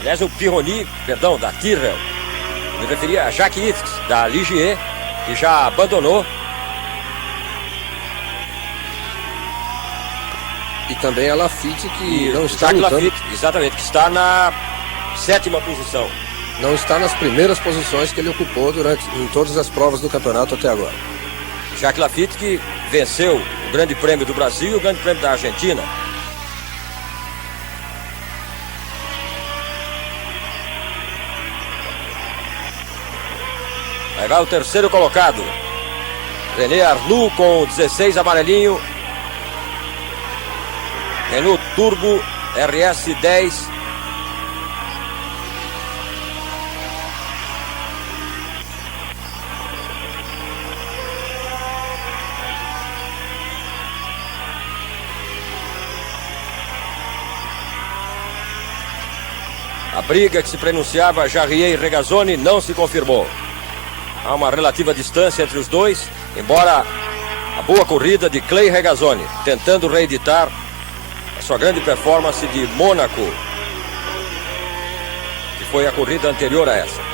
Aliás, o Pironi, perdão, da Tyrrell, me referia a Jacques Hicks, da Ligier, que já abandonou. E também a Laffite, que E não está Jacques lutando, Laffite, exatamente, que está na 7ª posição. não está nas primeiras posições que ele ocupou em todas as provas do campeonato até agora. Jacques Laffite, que venceu o Grande Prêmio do Brasil e o Grande Prêmio da Argentina. Aí vai o 3º colocado, René Arnoux, com 16 amarelinho. Renault Turbo RS 10. A briga que se pronunciava Jarier e Regazzoni não se confirmou. Há uma relativa distância entre os dois, embora a boa corrida de Clay Regazzoni, tentando reeditar a sua grande performance de Mônaco, que foi a corrida anterior a essa.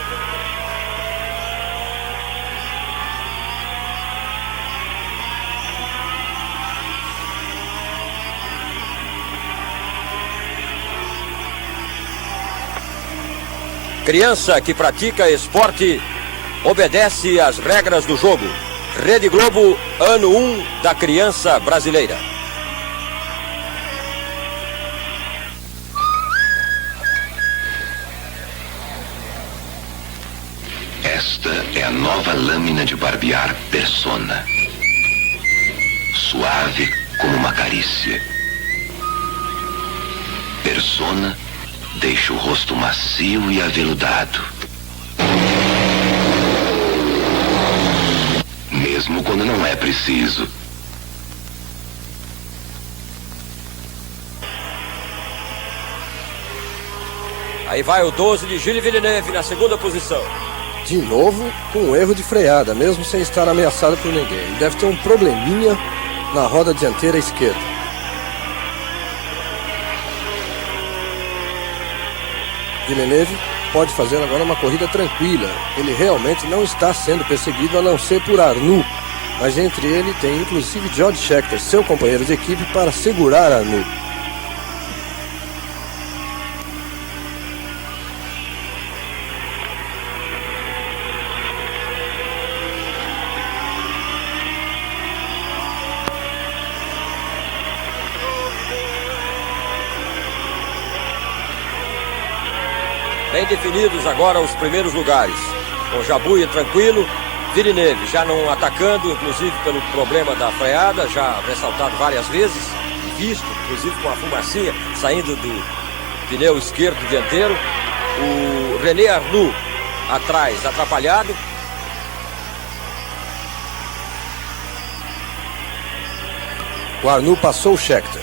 Criança que pratica esporte obedece às regras do jogo. Rede Globo, ano 1 da criança brasileira. Esta é a nova lâmina de barbear Persona. Suave como uma carícia. Persona deixa o rosto macio e aveludado. Mesmo quando não é preciso. Aí vai o 12 de Gilles Villeneuve na 2ª posição. De novo, com um erro de freada, mesmo sem estar ameaçado por ninguém. Ele deve ter um probleminha na roda dianteira esquerda. Villeneuve pode fazer agora uma corrida tranquila. Ele realmente não está sendo perseguido, a não ser por Arnoux. Mas entre ele tem inclusive George Scheckter, seu companheiro de equipe, para segurar Arnoux. Bem definidos agora os primeiros lugares. Com Jabouille tranquilo, Villeneuve já não atacando, inclusive pelo problema da freada, já ressaltado várias vezes, visto, inclusive com a fumacinha saindo do pneu esquerdo dianteiro. O René Arnoux atrás, atrapalhado. O Arnoux passou o Scheckter.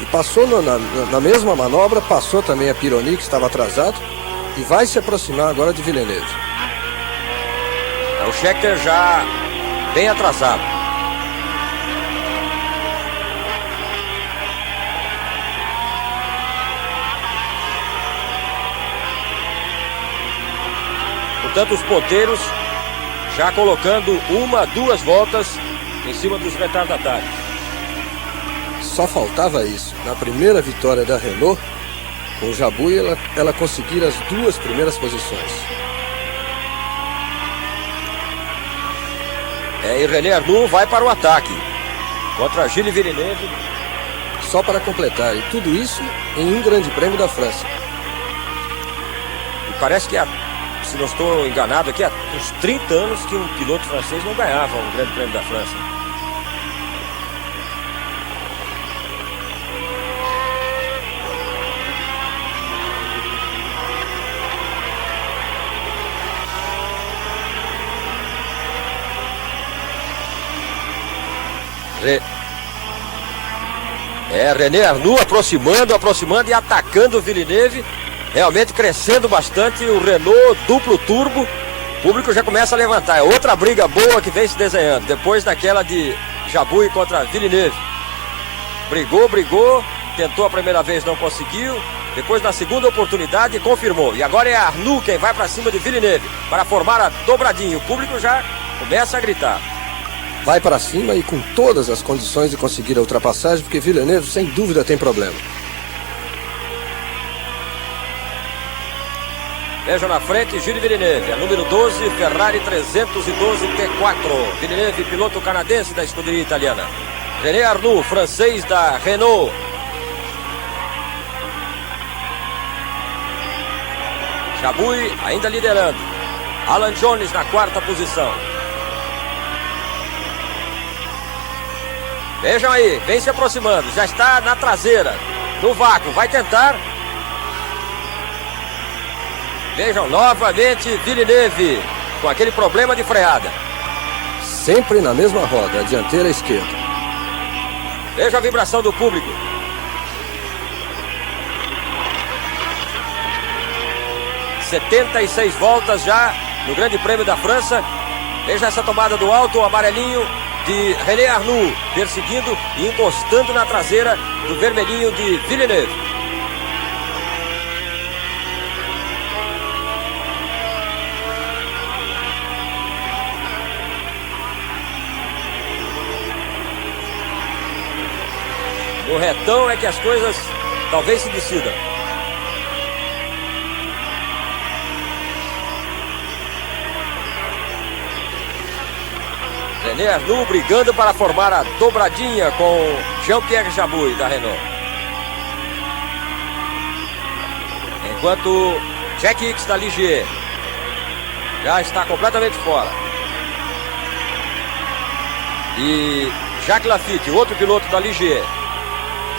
E passou na mesma manobra, passou também a Pironi, que estava atrasado, e vai se aproximar agora de Villeneuve. O Scheckter já bem atrasado. Portanto, os ponteiros já colocando 1, 2 voltas em cima dos retardatários. Só faltava isso. Na primeira vitória da Renault, com o Jabouille, ela conseguir as 2 primeiras posições. E René Arnoux vai para o ataque contra Gilles Villeneuve. Só para completar, e tudo isso em um grande prêmio da França. E parece que, se não estou enganado aqui, há uns 30 anos que um piloto francês não ganhava um grande prêmio da França. René Arnoux aproximando e atacando o Villeneuve, realmente crescendo bastante o Renault duplo turbo. O público já começa a levantar, é outra briga boa que vem se desenhando, depois daquela de Jabouille contra Villeneuve. Brigou, tentou a primeira vez, não conseguiu, depois na segunda oportunidade confirmou, e agora é Arnoux quem vai para cima de Villeneuve, para formar a dobradinha. O público já começa a gritar. Vai para cima e com todas as condições de conseguir a ultrapassagem, porque Villeneuve sem dúvida tem problema. Vejam na frente Gilles Villeneuve, a número 12, Ferrari 312 T4. Villeneuve, piloto canadense da escuderia italiana. René Arnoux, francês da Renault. Jabouille ainda liderando. Alan Jones na 4ª posição. Vejam aí, vem se aproximando, já está na traseira, no vácuo, vai tentar. Vejam novamente Villeneuve, com aquele problema de freada. Sempre na mesma roda, a dianteira esquerda. Veja a vibração do público. ...76 voltas já no Grande Prêmio da França. Veja essa tomada do alto, o amarelinho de René Arnoux, perseguindo e encostando na traseira do vermelhinho de Villeneuve. No retão é que as coisas talvez se decidam. René Arnoux brigando para formar a dobradinha com Jean-Pierre Jabouille da Renault. Enquanto Jack Hicks da Ligier já está completamente fora. E Jacques Laffite, outro piloto da Ligier,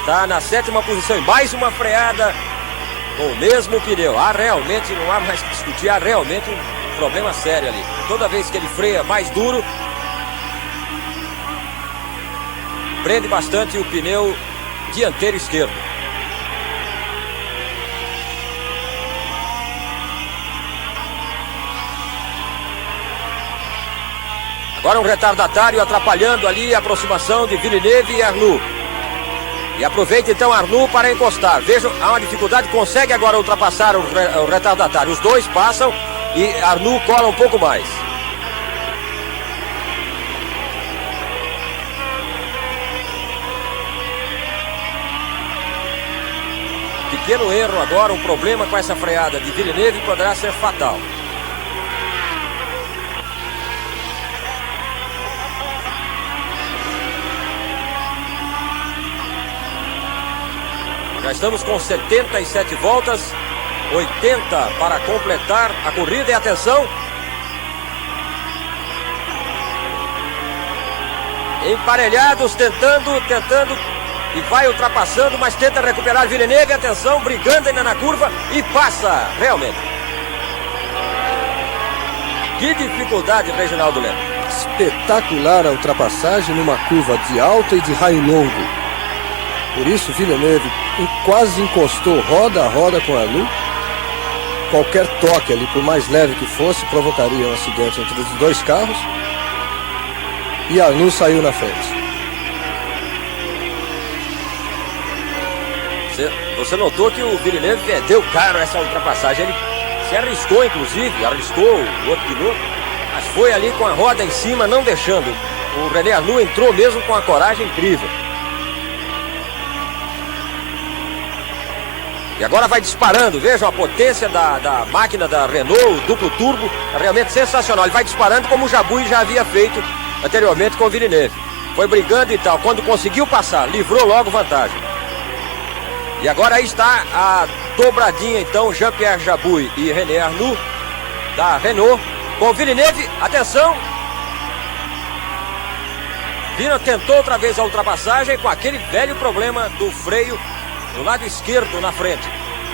está na 7ª posição. E mais uma freada com o mesmo pneu. Realmente, não há mais que discutir, há realmente um problema sério ali. Toda vez que ele freia mais duro, prende bastante o pneu dianteiro esquerdo. Agora um retardatário atrapalhando ali a aproximação de Villeneuve e Arnoux. E aproveita então Arnoux para encostar. Vejam, há uma dificuldade, consegue agora ultrapassar o retardatário. Os dois passam e Arnoux cola um pouco mais. Pequeno erro agora, um problema com essa freada de Villeneuve poderá ser fatal. Já estamos com 77 voltas, 80 para completar a corrida. E atenção, emparelhados, tentando, e vai ultrapassando, mas tenta recuperar Villeneuve. Atenção, brigando ainda na curva e passa, realmente. Que dificuldade, Reginaldo Leme. Espetacular a ultrapassagem numa curva de alta e de raio longo. Por isso Villeneuve quase encostou roda a roda com Arnoux. Qualquer toque ali, por mais leve que fosse, provocaria um acidente entre os dois carros. E Arnoux saiu na frente. Você notou que o Villeneuve vendeu caro essa ultrapassagem. Ele se arriscou, inclusive, arriscou o outro piloto, mas foi ali com a roda em cima, não deixando. O René Arnoux entrou mesmo com a coragem incrível. E agora vai disparando. Vejam a potência da máquina da Renault, o duplo turbo, é realmente sensacional. Ele vai disparando como o Jabouille já havia feito anteriormente com o Villeneuve. Foi brigando e tal. Quando conseguiu passar, livrou logo vantagem. E agora aí está a dobradinha, então, Jean-Pierre Jabouille e René Arnoux, da Renault, com o Villeneuve. Atenção! Vina tentou outra vez a ultrapassagem com aquele velho problema do freio do lado esquerdo na frente.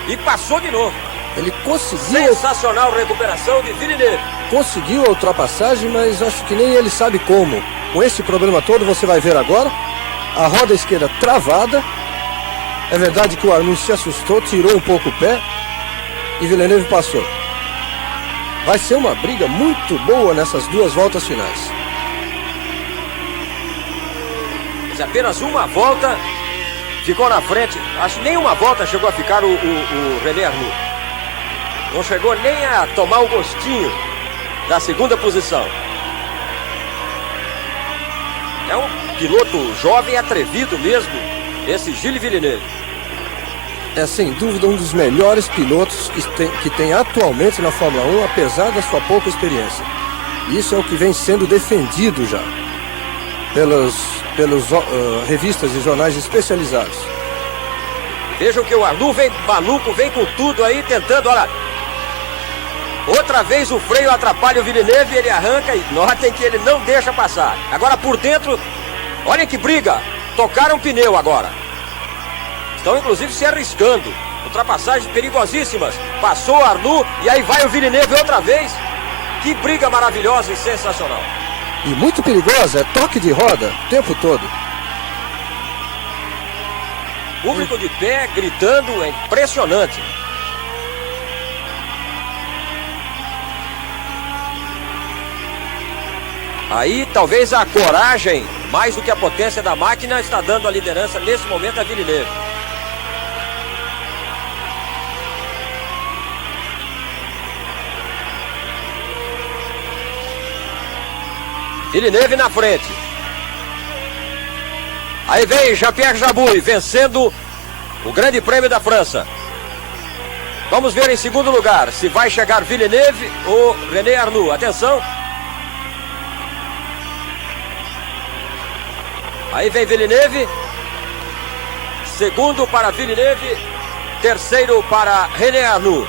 E passou de novo. Ele conseguiu... Sensacional recuperação de Villeneuve. Conseguiu a ultrapassagem, mas acho que nem ele sabe como. Com esse problema todo, você vai ver agora. A roda esquerda travada. É verdade que o Arnoux se assustou, tirou um pouco o pé. E Villeneuve passou. Vai ser uma briga muito boa nessas duas voltas finais. Mas apenas uma volta ficou na frente. Acho que nem uma volta chegou a ficar o René Arnoux. Não chegou nem a tomar o gostinho da segunda posição. É um piloto jovem, atrevido mesmo, esse Gilles Villeneuve. É sem dúvida um dos melhores pilotos que tem atualmente na Fórmula 1, apesar da sua pouca experiência. Isso é o que vem sendo defendido já pelas revistas e jornais especializados. Vejam que o Arnoux vem maluco, vem com tudo aí, tentando, olha. Outra vez o freio atrapalha o Villeneuve, ele arranca e notem que ele não deixa passar. Agora por dentro, olha que briga, tocaram o pneu agora. Estão inclusive se arriscando, ultrapassagens perigosíssimas. Passou o Arnoux e aí vai o Villeneuve outra vez. Que briga maravilhosa e sensacional. E muito perigosa, é toque de roda o tempo todo. Público de pé, gritando, é impressionante. Aí talvez a coragem, mais do que a potência da máquina, está dando a liderança nesse momento a Villeneuve. Villeneuve na frente. Aí vem Jean-Pierre Jabouille vencendo o Grande Prêmio da França. Vamos ver em segundo lugar se vai chegar Villeneuve ou René Arnoux. Atenção. Aí vem Villeneuve. Segundo para Villeneuve. Terceiro para René Arnoux.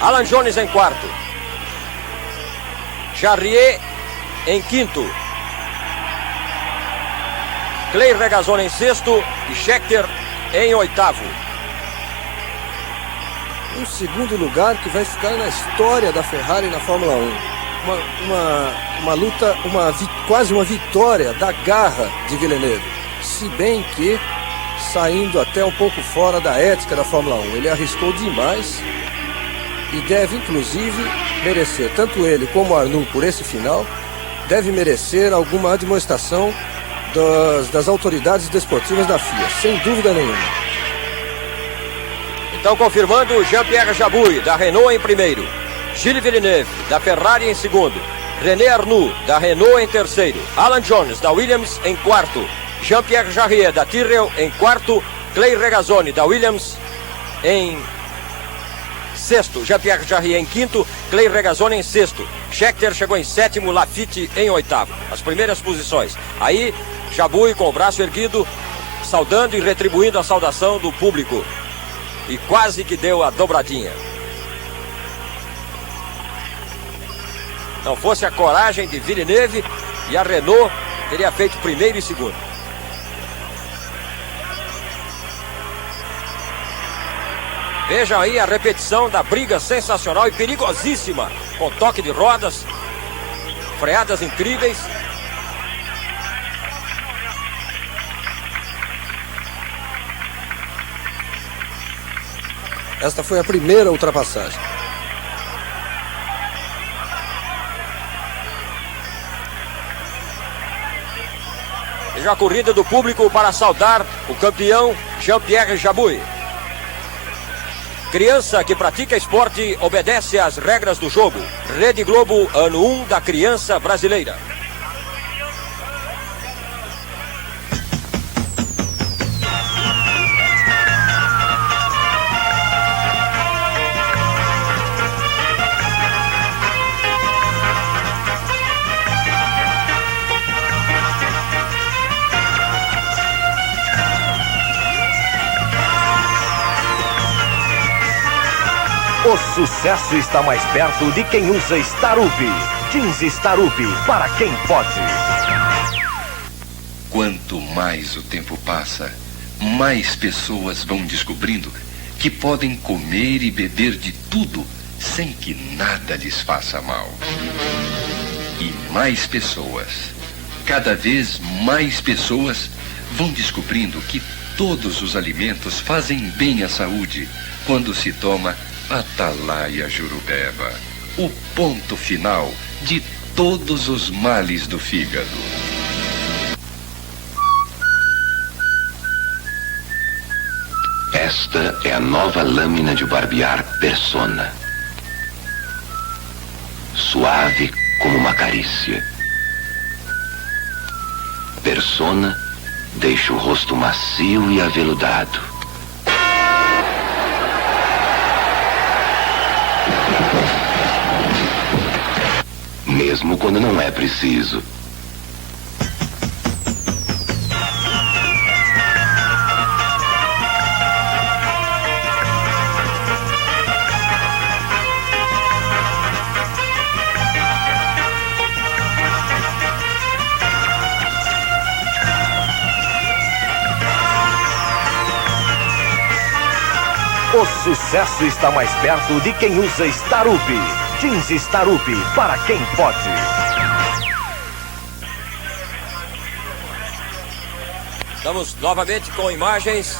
Alan Jones em quarto. Charrier em quinto. Clay Regazzoni em sexto e Scheckter em oitavo. Um segundo lugar que vai ficar na história da Ferrari na Fórmula 1. Uma luta, quase uma vitória da garra de Villeneuve. Se bem que saindo até um pouco fora da ética da Fórmula 1. Ele arriscou demais. E deve, inclusive, merecer, tanto ele como o Arnoux, por esse final, deve merecer alguma admoestação das autoridades desportivas da FIA, sem dúvida nenhuma. Então, confirmando, Jean-Pierre Jabouille, da Renault, em primeiro. Gilles Villeneuve, da Ferrari, em segundo. René Arnoux, da Renault, em terceiro. Alan Jones, da Williams, em quarto. Jean-Pierre Jarier, da Tyrrell, em quarto. Clay Regazzoni, da Williams, em sexto. Jean-Pierre Jarier em quinto, Clay Regazzoni em sexto. Scheckter chegou em sétimo, Lafitte em oitavo. As primeiras posições. Aí, Jabouille com o braço erguido, saudando e retribuindo a saudação do público. E quase que deu a dobradinha. Não fosse a coragem de Villeneuve, e a Renault teria feito primeiro e segundo. Vejam aí a repetição da briga sensacional e perigosíssima, com toque de rodas, freadas incríveis. Esta foi a primeira ultrapassagem. Veja a corrida do público para saudar o campeão Jean-Pierre Jabouille. Criança que pratica esporte obedece às regras do jogo. Rede Globo, ano 1 da criança brasileira. O sucesso está mais perto de quem usa Starup. Jeans Starup, para quem pode. Quanto mais o tempo passa, mais pessoas vão descobrindo que podem comer e beber de tudo sem que nada lhes faça mal. E mais pessoas, cada vez mais pessoas, vão descobrindo que todos os alimentos fazem bem à saúde quando se toma Atalaia Jurubeba, o ponto final de todos os males do fígado. Esta é a nova lâmina de barbear Persona. Suave como uma carícia. Persona deixa o rosto macio e aveludado. Mesmo quando não é preciso. O sucesso está mais perto de quem usa Starup. Jeans Starup, para quem pode. Estamos novamente com imagens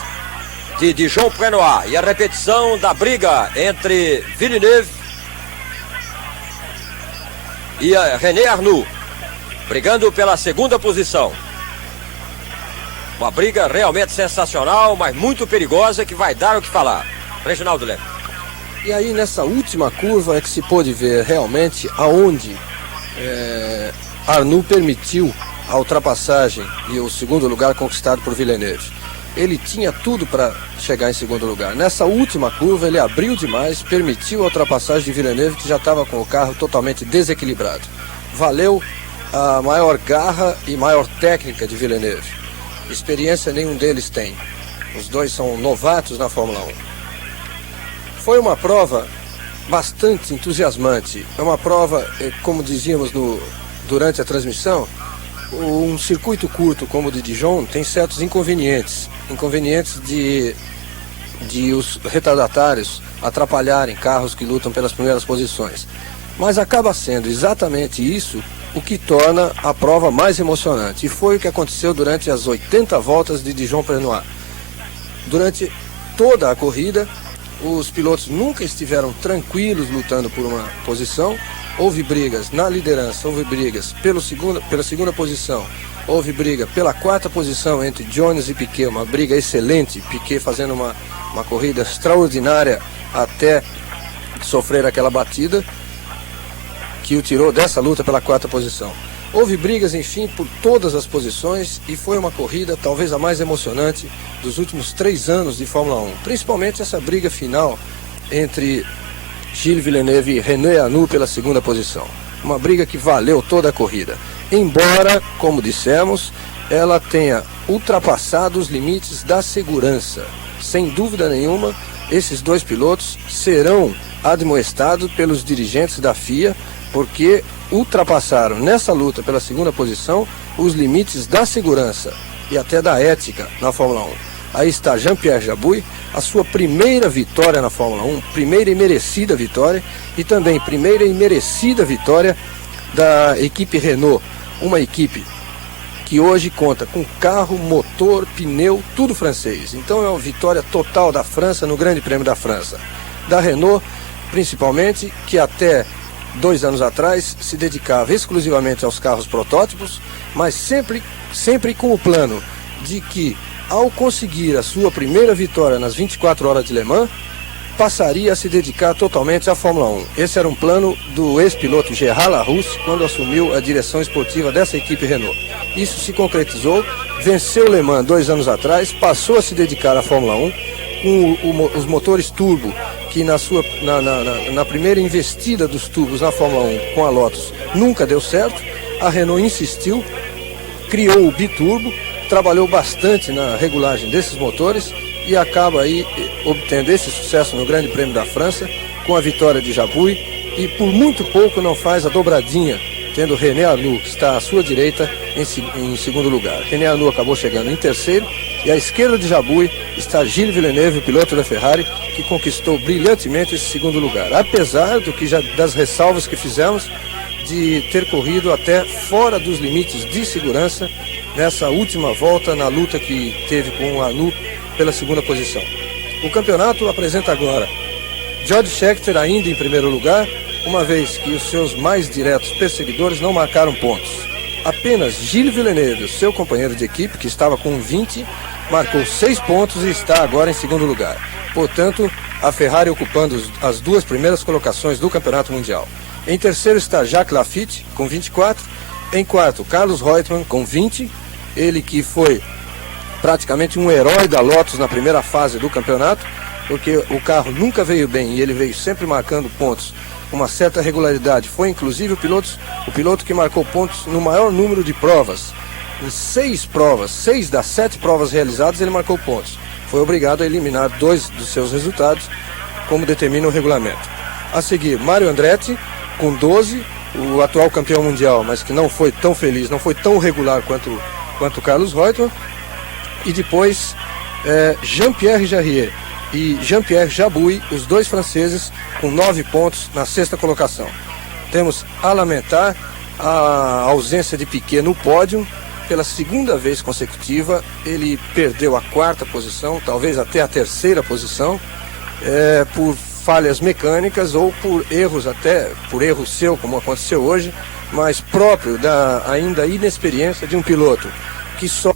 de Dijon Prenois e a repetição da briga entre Villeneuve e a René Arnoux, brigando pela segunda posição. Uma briga realmente sensacional, mas muito perigosa, que vai dar o que falar. Reginaldo Leme. E aí nessa última curva é que se pôde ver realmente aonde Arnoux permitiu a ultrapassagem e o segundo lugar conquistado por Villeneuve. Ele tinha tudo para chegar em segundo lugar. Nessa última curva ele abriu demais, permitiu a ultrapassagem de Villeneuve, que já estava com o carro totalmente desequilibrado. Valeu a maior garra e maior técnica de Villeneuve. Experiência nenhum deles tem. Os dois são novatos na Fórmula 1. Foi uma prova bastante entusiasmante. É uma prova, como dizíamos durante a transmissão, um circuito curto como o de Dijon tem certos inconvenientes. Inconvenientes de os retardatários atrapalharem carros que lutam pelas primeiras posições. Mas acaba sendo exatamente isso o que torna a prova mais emocionante. E foi o que aconteceu durante as 80 voltas de Dijon Prenois. Durante toda a corrida, os pilotos nunca estiveram tranquilos lutando por uma posição. Houve brigas na liderança, houve brigas pela segunda posição, houve briga pela quarta posição entre Jones e Piquet, uma briga excelente, Piquet fazendo uma corrida extraordinária até sofrer aquela batida que o tirou dessa luta pela quarta posição. Houve brigas, enfim, por todas as posições e foi uma corrida talvez a mais emocionante dos últimos 3 anos de Fórmula 1. Principalmente essa briga final entre Gilles Villeneuve e René Arnoux pela segunda posição. Uma briga que valeu toda a corrida. Embora, como dissemos, ela tenha ultrapassado os limites da segurança. Sem dúvida nenhuma, esses dois pilotos serão admoestados pelos dirigentes da FIA, porque ultrapassaram nessa luta pela segunda posição os limites da segurança e até da ética na Fórmula 1. Aí está Jean-Pierre Jabouille, a sua primeira vitória na Fórmula 1, primeira e merecida vitória, e também primeira e merecida vitória da equipe Renault, uma equipe que hoje conta com carro, motor, pneu, tudo francês. Então é uma vitória total da França no Grande Prêmio da França. Da Renault, principalmente, que até 2 anos atrás se dedicava exclusivamente aos carros protótipos, mas sempre com o plano de que, ao conseguir a sua primeira vitória nas 24 horas de Le Mans, passaria a se dedicar totalmente à Fórmula 1. Esse era um plano do ex-piloto Gerard Larousse quando assumiu a direção esportiva dessa equipe Renault. Isso se concretizou, venceu Le Mans 2 anos atrás, passou a se dedicar à Fórmula 1 com os motores turbo, que na primeira investida dos turbos na Fórmula 1 com a Lotus nunca deu certo. A Renault insistiu, criou o biturbo, trabalhou bastante na regulagem desses motores e acaba aí obtendo esse sucesso no Grande Prêmio da França com a vitória de Jabouille, e por muito pouco não faz a dobradinha, tendo René Arnoux, que está à sua direita, em segundo lugar. René Arnoux acabou chegando em terceiro, e à esquerda de Jabouille está Gilles Villeneuve, o piloto da Ferrari, que conquistou brilhantemente esse segundo lugar, apesar das ressalvas que fizemos de ter corrido até fora dos limites de segurança nessa última volta, na luta que teve com o Arnoux pela segunda posição. O campeonato apresenta agora George Scheckter ainda em primeiro lugar, uma vez que os seus mais diretos perseguidores não marcaram pontos. Apenas Gilles Villeneuve, seu companheiro de equipe, que estava com 20, marcou 6 pontos e está agora em segundo lugar. Portanto, a Ferrari ocupando as 2 primeiras colocações do Campeonato Mundial. Em terceiro está Jacques Laffite, com 24. Em quarto, Carlos Reutemann, com 20. Ele que foi praticamente um herói da Lotus na primeira fase do campeonato, porque o carro nunca veio bem e ele veio sempre marcando pontos com uma certa regularidade. Foi inclusive o piloto que marcou pontos no maior número de provas. Em 6 provas, 6 das 7 provas realizadas, ele marcou pontos. Foi obrigado a eliminar 2 dos seus resultados, como determina o regulamento. A seguir, Mario Andretti, com 12, o atual campeão mundial, mas que não foi tão feliz, não foi tão regular quanto Carlos Reutemann. E depois Jean-Pierre Jarier e Jean-Pierre Jabouille, os 2 franceses, com 9 pontos na 6ª colocação. Temos a lamentar a ausência de Piquet no pódio. Pela segunda vez consecutiva, ele perdeu a 4ª posição, talvez até a 3ª posição, por falhas mecânicas ou por erros, até por erro seu, como aconteceu hoje, mas próprio da ainda inexperiência de um piloto que só